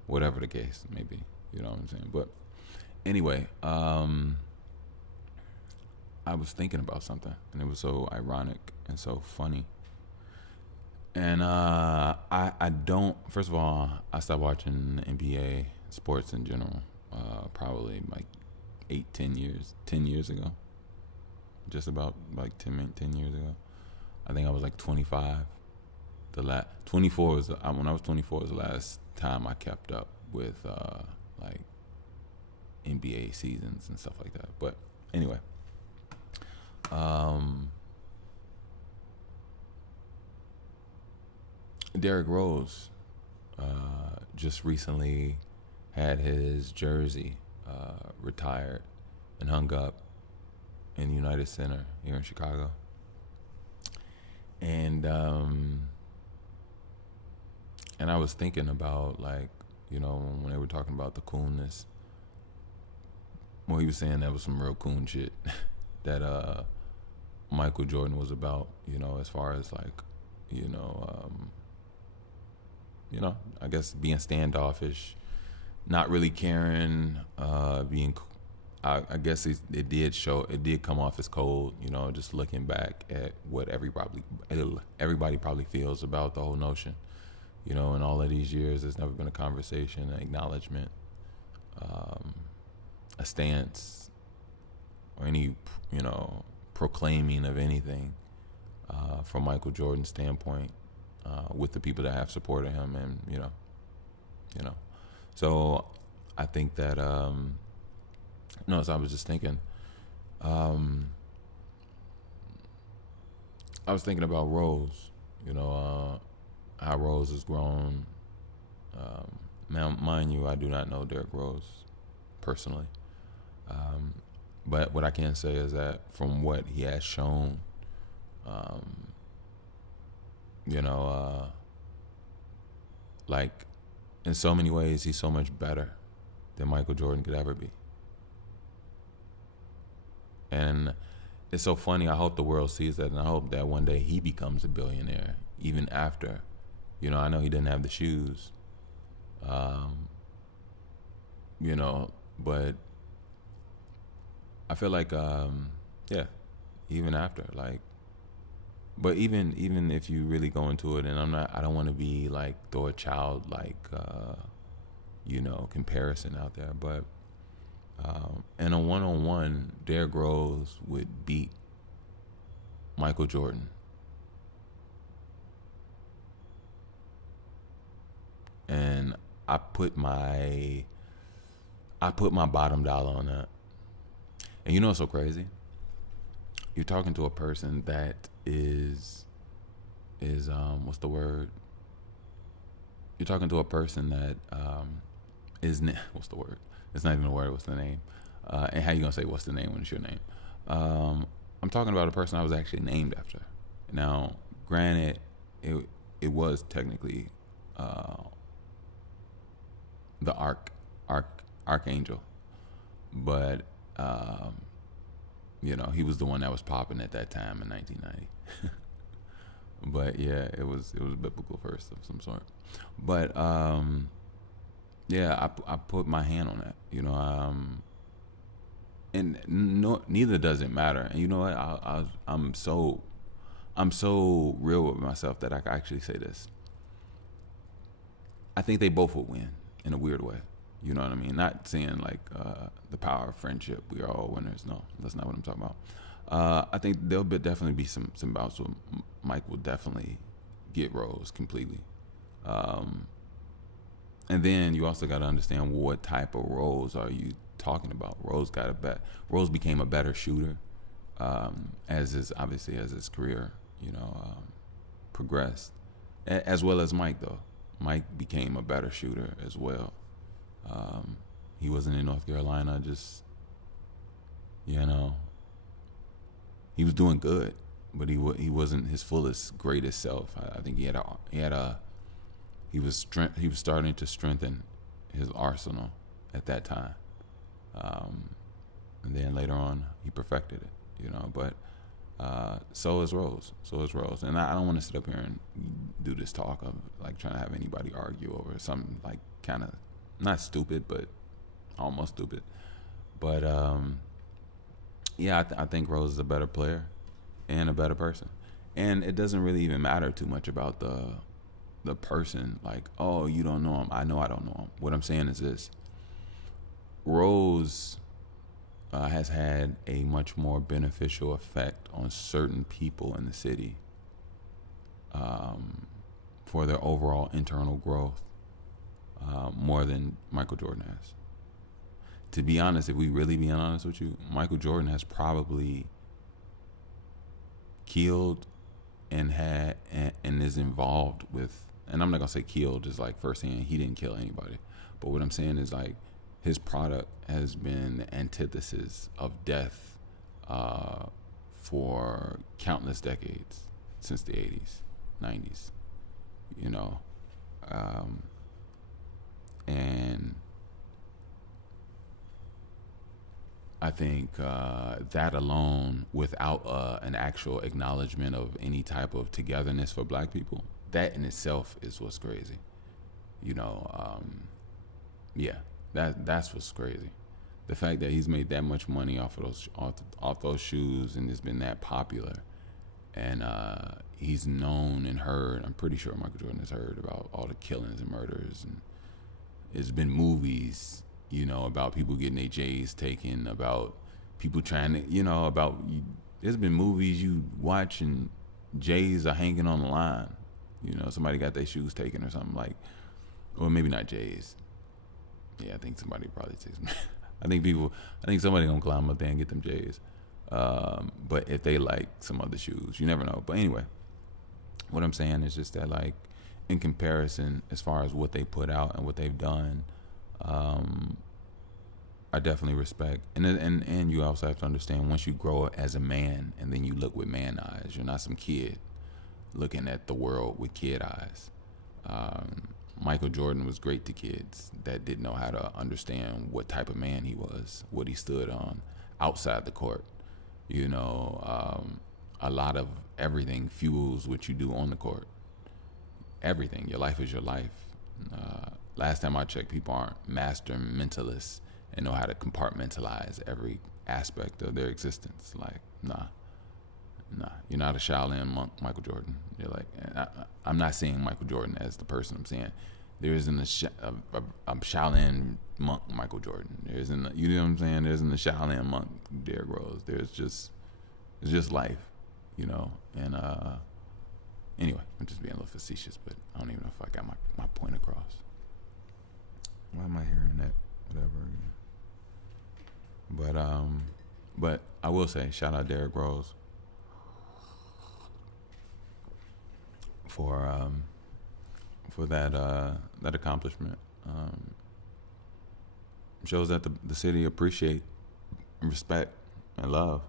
whatever the case may be. You know what I'm saying? But anyway, I was thinking about something, and it was so ironic and so funny. And I don't. First of all, I stopped watching NBA sports in general probably like 10 years ago. Just about like 10 years ago. I think I was like 25. 24 was when I was 24 was the last time I kept up with like NBA seasons and stuff like that. But anyway, Derrick Rose just recently had his jersey retired and hung up in the United Center here in Chicago. And I was thinking about, like, when they were talking about the coolness. Well, he was saying that was some real coon shit that Michael Jordan was about, as far as like, I guess being standoffish, not really caring, being. I guess it did come off as cold, just looking back at what everybody probably feels about the whole notion. In all of these years, there's never been a conversation, an acknowledgement, a stance, or any, proclaiming of anything from Michael Jordan's standpoint with the people that have supported him, and so I think that as I was just thinking, I was thinking about Rose, how Rose has grown. Now, mind you, I do not know Derrick Rose personally, but what I can say is that from what he has shown, like, in so many ways, he's so much better than Michael Jordan could ever be. And it's so funny. I hope the world sees that, and I hope that one day he becomes a billionaire, even after. I know he didn't have the shoes, but I feel like, even after, like, but even if you really go into it, and I don't want to be like, throw a child like, comparison out there, but in a one-on-one, Derrick Rose would beat Michael Jordan. And I put my bottom dollar on that. And what's so crazy? You're talking to a person that is what's the word? You're talking to a person that what's the word? It's not even a word. What's the name? And how you gonna say what's the name when it's your name? I'm talking about a person I was actually named after. Now, granted, it was technically the Archangel, but he was the one that was popping at that time in 1990. But yeah, it was biblical first of some sort. But I put my hand on that, and neither does it matter. And you know what? I'm so real with myself that I can actually say this. I think they both would win in a weird way. You know what I mean? Not saying like the power of friendship. We are all winners. No, that's not what I'm talking about. I think there'll definitely be some bouts where Mike will definitely get Rose completely. Um, and then you also got to understand what type of Rose are you talking about. Rose became a better shooter as his career, progressed, as well as Mike though. Mike became a better shooter as well. He wasn't in North Carolina, just he was doing good, but he wasn't his fullest, greatest self. I think he was starting to strengthen his arsenal at that time, and then later on he perfected it. But so is Rose. And I don't want to sit up here and do this talk of like trying to have anybody argue over something like kind of not stupid, but almost stupid. But yeah, I think Rose is a better player and a better person. And it doesn't really even matter too much about the person. Like, oh, you don't know him. I know I don't know him. What I'm saying is this: Rose has had a much more beneficial effect on certain people in the city for their overall internal growth more than Michael Jordan has. To be honest, if we really being honest with you, Michael Jordan has probably killed and is involved with, and I'm not gonna say killed just like firsthand, he didn't kill anybody, but what I'm saying is like his product has been the antithesis of death for countless decades since the 80s, 90s, and I think that alone, without an actual acknowledgement of any type of togetherness for Black people, that in itself is what's crazy. Yeah, that's what's crazy. The fact that he's made that much money off those shoes and has been that popular, and he's known and heard. I'm pretty sure Michael Jordan has heard about all the killings and murders, and there's been movies about people getting their J's taken, about people trying to, there's been movies you watch and J's are hanging on the line. Somebody got their shoes taken or something or maybe not J's. Yeah, I think somebody probably takes them. I think somebody gonna climb up there and get them J's. But if they like some other shoes, you never know. But anyway, what I'm saying is just that in comparison, as far as what they put out and what they've done, I definitely respect, and you also have to understand, once you grow as a man and then you look with man eyes, you're not some kid looking at the world with kid eyes. Michael Jordan was great to kids that didn't know how to understand what type of man he was, what he stood on outside the court. A lot of everything fuels what you do on the court. Everything. Your life is your life. Last time I checked, people aren't master mentalists and know how to compartmentalize every aspect of their existence. Nah. You're not a Shaolin monk, Michael Jordan. You're I'm not saying Michael Jordan as the person. I'm saying there isn't a Shaolin monk, Michael Jordan. There isn't, you know what I'm saying? There isn't a Shaolin monk, Derrick Rose. It's just life, And anyway, I'm just being a little facetious, but I don't even know if I got my point across. Why am I hearing that? Whatever. But I will say, shout out Derrick Rose for that accomplishment. Shows that the city appreciate, respect, and love.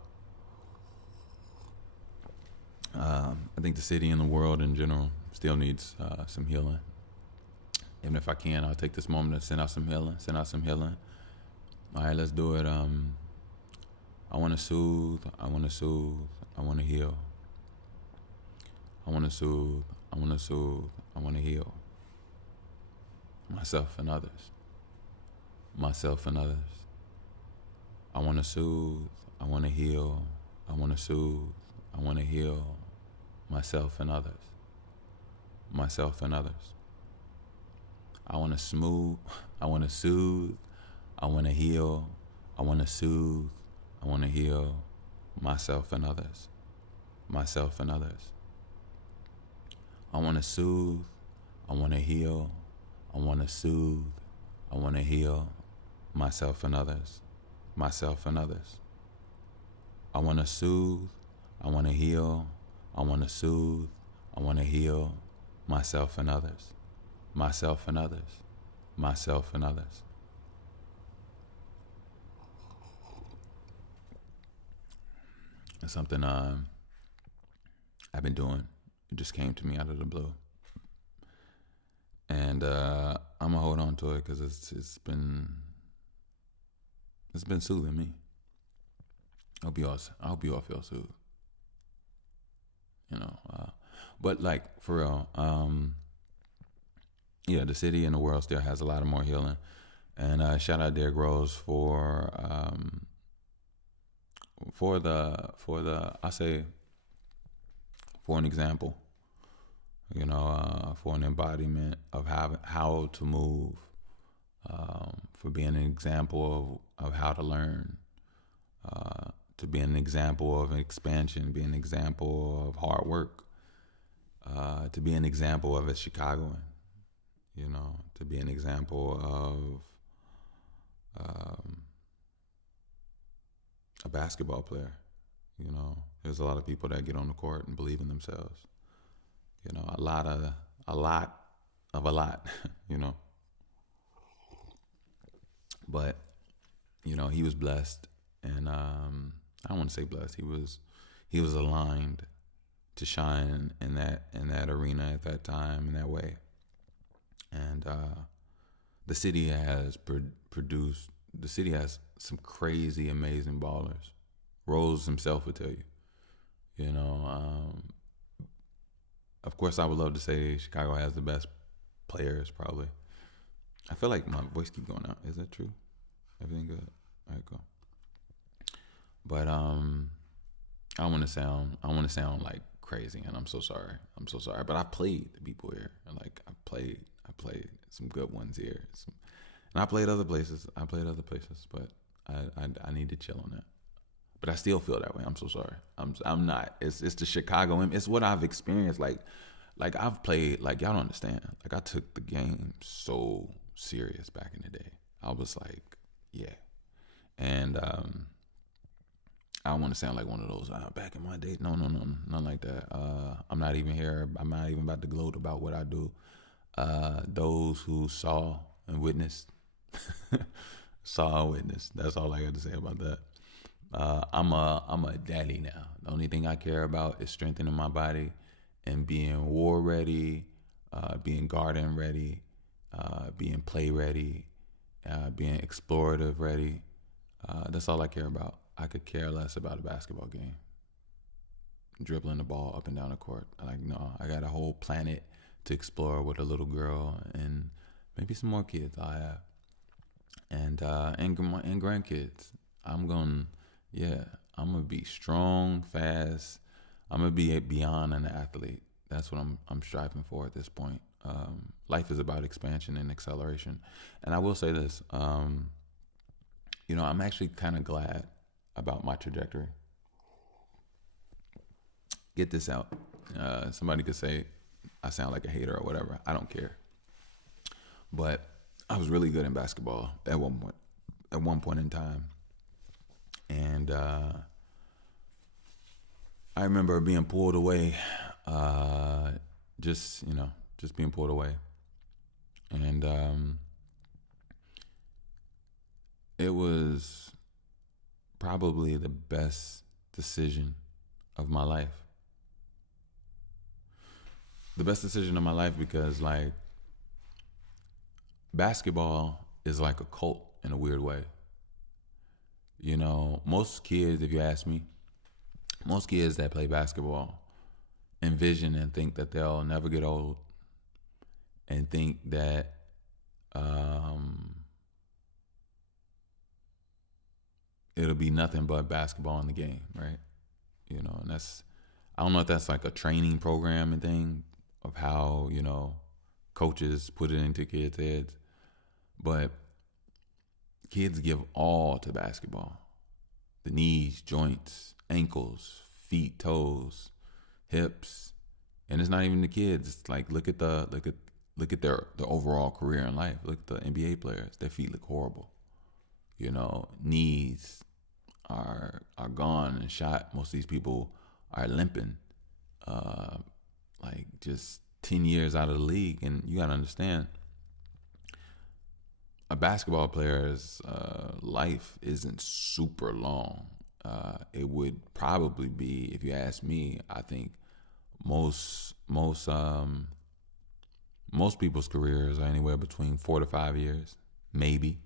I think the city and the world in general still needs some healing. Even if I can, I'll take this moment to send out some healing. All right, let's do it. I want to soothe. I want to heal. I want to soothe. I want to heal. Myself and others. I want to soothe. I want to heal. I want to soothe. I want to heal myself and others. I want to smooth. I want to soothe. I want to heal. I want to soothe. I want to heal myself and others. Myself and others. I want to soothe. I want to heal. I want to soothe. I want to heal myself and others. Myself and others. I want to soothe. I want to heal. I want to soothe. I want to heal myself and others. Myself and others. Myself and others. It's something I've been doing. It just came to me out of the blue. And I'm gonna hold on to it because it's been soothing me. I hope you all feel soothed. You know, but like for real, yeah, the city and the world still has a lot of more healing. And shout out Derrick Rose for the I say for an example, you know, for an embodiment of how to move, for being an example of how to learn, to be an example of expansion, be an example of hard work, to be an example of a Chicagoan, you know, to be an example of a basketball player. You know, there's a lot of people that get on the court and believe in themselves. You know, a lot, you know. But, you know, he was blessed, and I don't want to say blessed. He was aligned to shine in that arena at that time in that way. And the city has produced. The city has some crazy, amazing ballers. Rose himself would tell you. You know, of course, I would love to say Chicago has the best players, probably. I feel like my voice keep going out. Is that true? Everything good? All right, cool. But I want to sound like crazy, and I'm so sorry. But I played the people here. Like I played some good ones here. And I played other places. But I need to chill on that. But I still feel that way. I'm so sorry. I'm not. It's the Chicago. It's what I've experienced. Like I've played. Like y'all don't understand. Like I took the game so serious back in the day. I was like, yeah. And I don't want to sound like one of those back in my day. No, nothing like that. I'm not even here. I'm not even about to gloat about what I do. Those who saw and witnessed, saw and witnessed. That's all I got to say about that. I'm a daddy now. The only thing I care about is strengthening my body and being war ready, being garden ready, being play ready, being explorative ready. That's all I care about. I could care less about a basketball game. Dribbling the ball up and down the court. Like, no, I got a whole planet to explore with a little girl and maybe some more kids I have. And grandkids. I'm gonna be strong, fast. I'm gonna be beyond an athlete. That's what I'm striving for at this point. Life is about expansion and acceleration. And I will say this, you know, I'm actually kind of glad about my trajectory. Get this out. Somebody could say I sound like a hater or whatever. I don't care. But I was really good in basketball at one point in time. And I remember being pulled away, just being pulled away. And it was probably the best decision of my life. The best decision of my life because, like, basketball is like a cult in a weird way. You know, most kids, if you ask me, most kids that play basketball envision and think that they'll never get old and think that it'll be nothing but basketball in the game, right? You know, and I don't know if that's like a training program and thing of how, you know, coaches put it into kids' heads. But kids give all to basketball. The knees, joints, ankles, feet, toes, hips. And it's not even the kids. It's like look at their overall career in life. Look at the NBA players. Their feet look horrible. Knees are gone and shot. Most of these people are limping, like just 10 years out of the league. And you gotta understand, a basketball player's life isn't super long. It would probably be, if you ask me, I think most people's careers are anywhere between 4 to 5 years, maybe.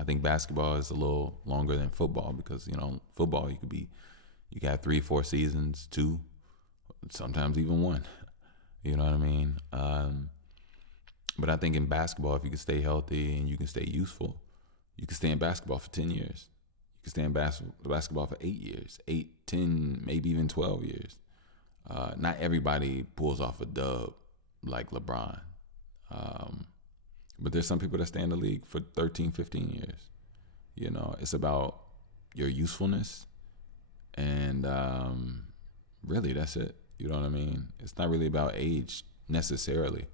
I think basketball is a little longer than football because football you got 3-4 seasons, 2, sometimes even 1. You know what I mean? But I think in basketball, if you can stay healthy and you can stay useful, you can stay in basketball for 10 years. You can stay in basketball for 8 years, 8, 10, maybe even 12 years. Not everybody pulls off a dub like LeBron. But there's some people that stay in the league for 13, 15 years. It's about your usefulness. And really, that's it. You know what I mean? It's not really about age necessarily.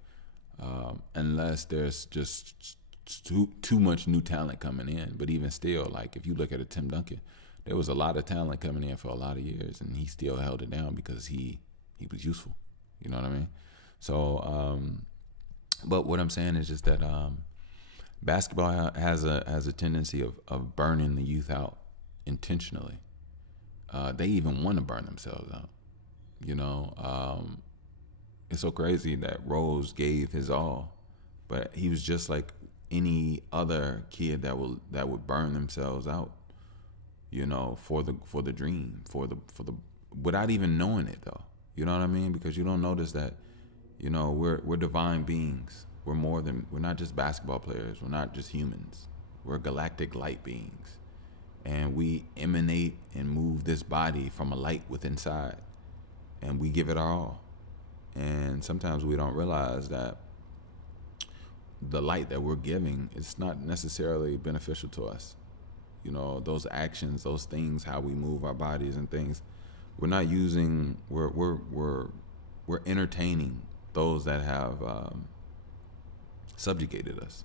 Unless there's just too much new talent coming in. But even still, like if you look at a Tim Duncan, there was a lot of talent coming in for a lot of years, and he still held it down because he was useful. You know what I mean? So, but what I'm saying is just that basketball has a tendency of burning the youth out intentionally. They even want to burn themselves out. It's so crazy that Rose gave his all, but he was just like any other kid that would burn themselves out, for the dream, for the without even knowing it though. You know what I mean? Because you don't notice that, we're divine beings. We're not just basketball players. We're not just humans. We're galactic light beings, and we emanate and move this body from a light within inside, and we give it our all. And sometimes we don't realize that the light that we're giving is not necessarily beneficial to us. Those actions, those things, how we move our bodies and things, we're not using. We're entertaining those that have subjugated us.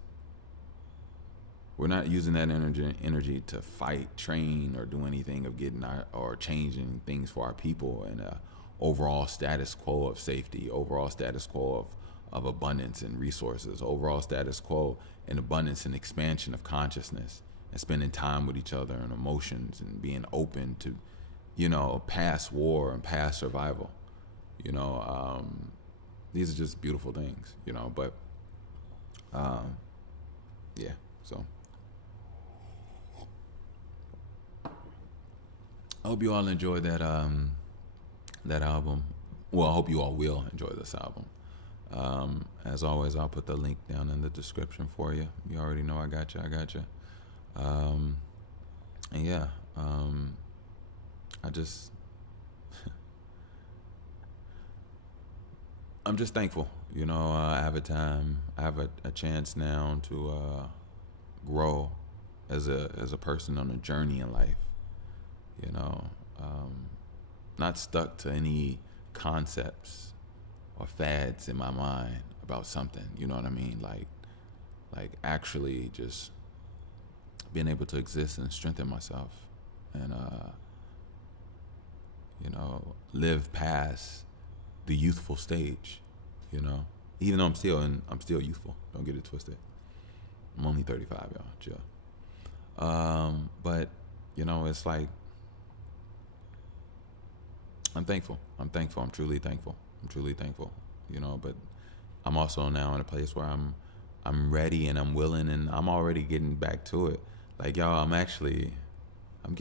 We're not using that energy to fight, train, or do anything of getting or changing things for our people and overall status quo of safety, overall status quo of abundance and resources, overall status quo and abundance and expansion of consciousness, and spending time with each other and emotions and being open to, past war and past survival. These are just beautiful things, but yeah, so I hope you all enjoyed that album. Well, I hope you all will enjoy this album. As always, I'll put the link down in the description for you. You already know I got you. And yeah, I'm just thankful. I have a chance now to grow as a person on a journey in life. Not stuck to any concepts or fads in my mind about something. You know what I mean? Like actually just being able to exist and strengthen myself, and live past the youthful stage. Even though I'm still youthful. Don't get it twisted. I'm only 35, y'all. Chill. But it's like I'm thankful. I'm truly thankful. But I'm also now in a place where I'm ready and I'm willing and I'm already getting back to it. Like, y'all, I'm getting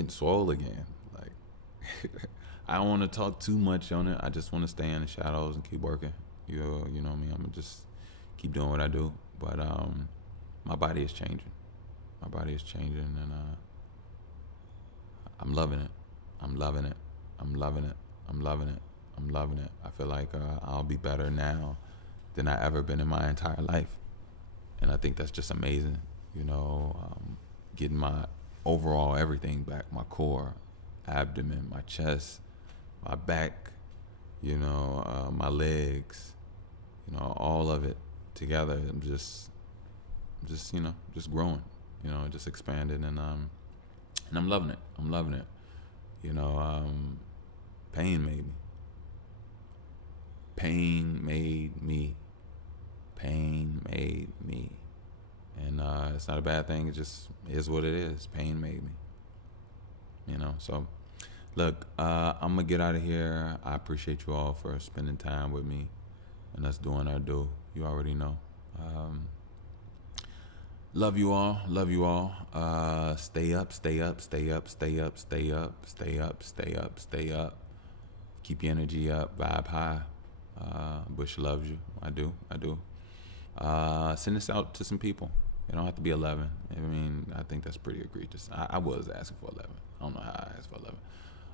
swole again. Like, I don't want to talk too much on it. I just want to stay in the shadows and keep working. You know what I mean? I'm gonna just keep doing what I do. But my body is changing. And I'm loving it. I feel like I'll be better now than I ever been in my entire life. And I think that's just amazing. Getting my overall everything back, my core, abdomen, my chest, my back, my legs, all of it together. I'm just just growing, just expanding, and I'm loving it. I'm loving it. Pain made me. Pain made me. Pain made me. And it's not a bad thing. It just is what it is. Pain made me. So look, I'm gonna get out of here. I appreciate you all for spending time with me and us doing our do. You already know. Love you all. Love you all. Stay up, stay up, stay up, stay up, stay up, stay up, stay up, stay up. Keep your energy up, vibe high. Bush loves you. I do. Send this out to some people. You don't have to be 11. I mean, I think that's pretty egregious. I was asking for 11. I don't know how I asked for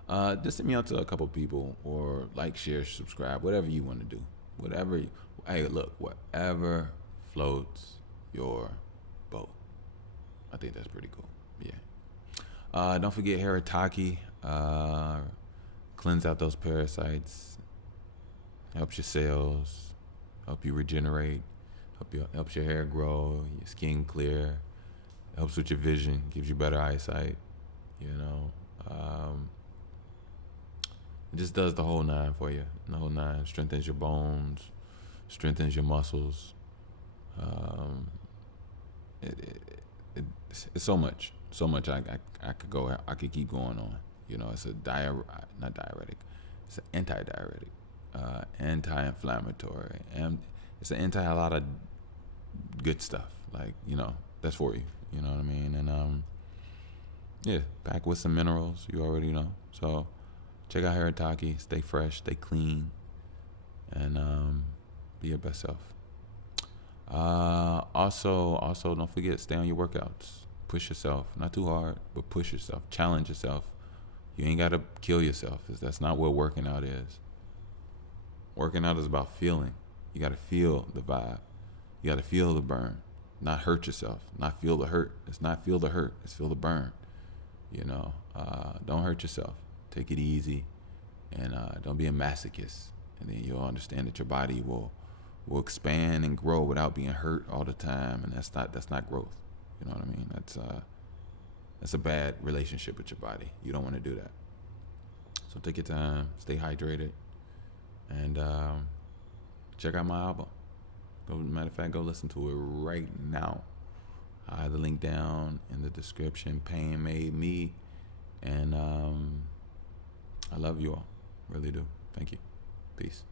11. Just send me out to a couple people, or like, share, subscribe, whatever you want to do. Hey, look, whatever floats your boat. I think that's pretty cool. Yeah. Don't forget Haritaki. Cleanse out those parasites. Helps your cells. Help you regenerate. Helps your hair grow. Your skin clear. Helps with your vision. Gives you better eyesight. It just does the whole nine for you. The whole nine. Strengthens your bones. Strengthens your muscles. It's so much. I could keep going on. It's not diuretic. It's an anti-diuretic, anti-inflammatory, and it's an anti a lot of good stuff. Like, that's for you. You know what I mean? And yeah, back with some minerals. You already know. So check out Haritaki. Stay fresh. Stay clean. And be your best self. Also, don't forget, stay on your workouts. Push yourself, not too hard, but push yourself. Challenge yourself. You ain't gotta kill yourself. That's not what working out is. Working out is about feeling. You gotta feel the vibe. You gotta feel the burn. Not hurt yourself. Not feel the hurt. It's not feel the hurt. It's feel the burn. Don't hurt yourself. Take it easy, and don't be a masochist. And then you'll understand that your body will expand and grow without being hurt all the time, and that's not growth. You know what I mean? That's a bad relationship with your body. You don't want to do that. So take your time, stay hydrated, and check out my album. Matter of fact, go listen to it right now. I have the link down in the description. Pain made me, and I love you all, really do. Thank you. Peace.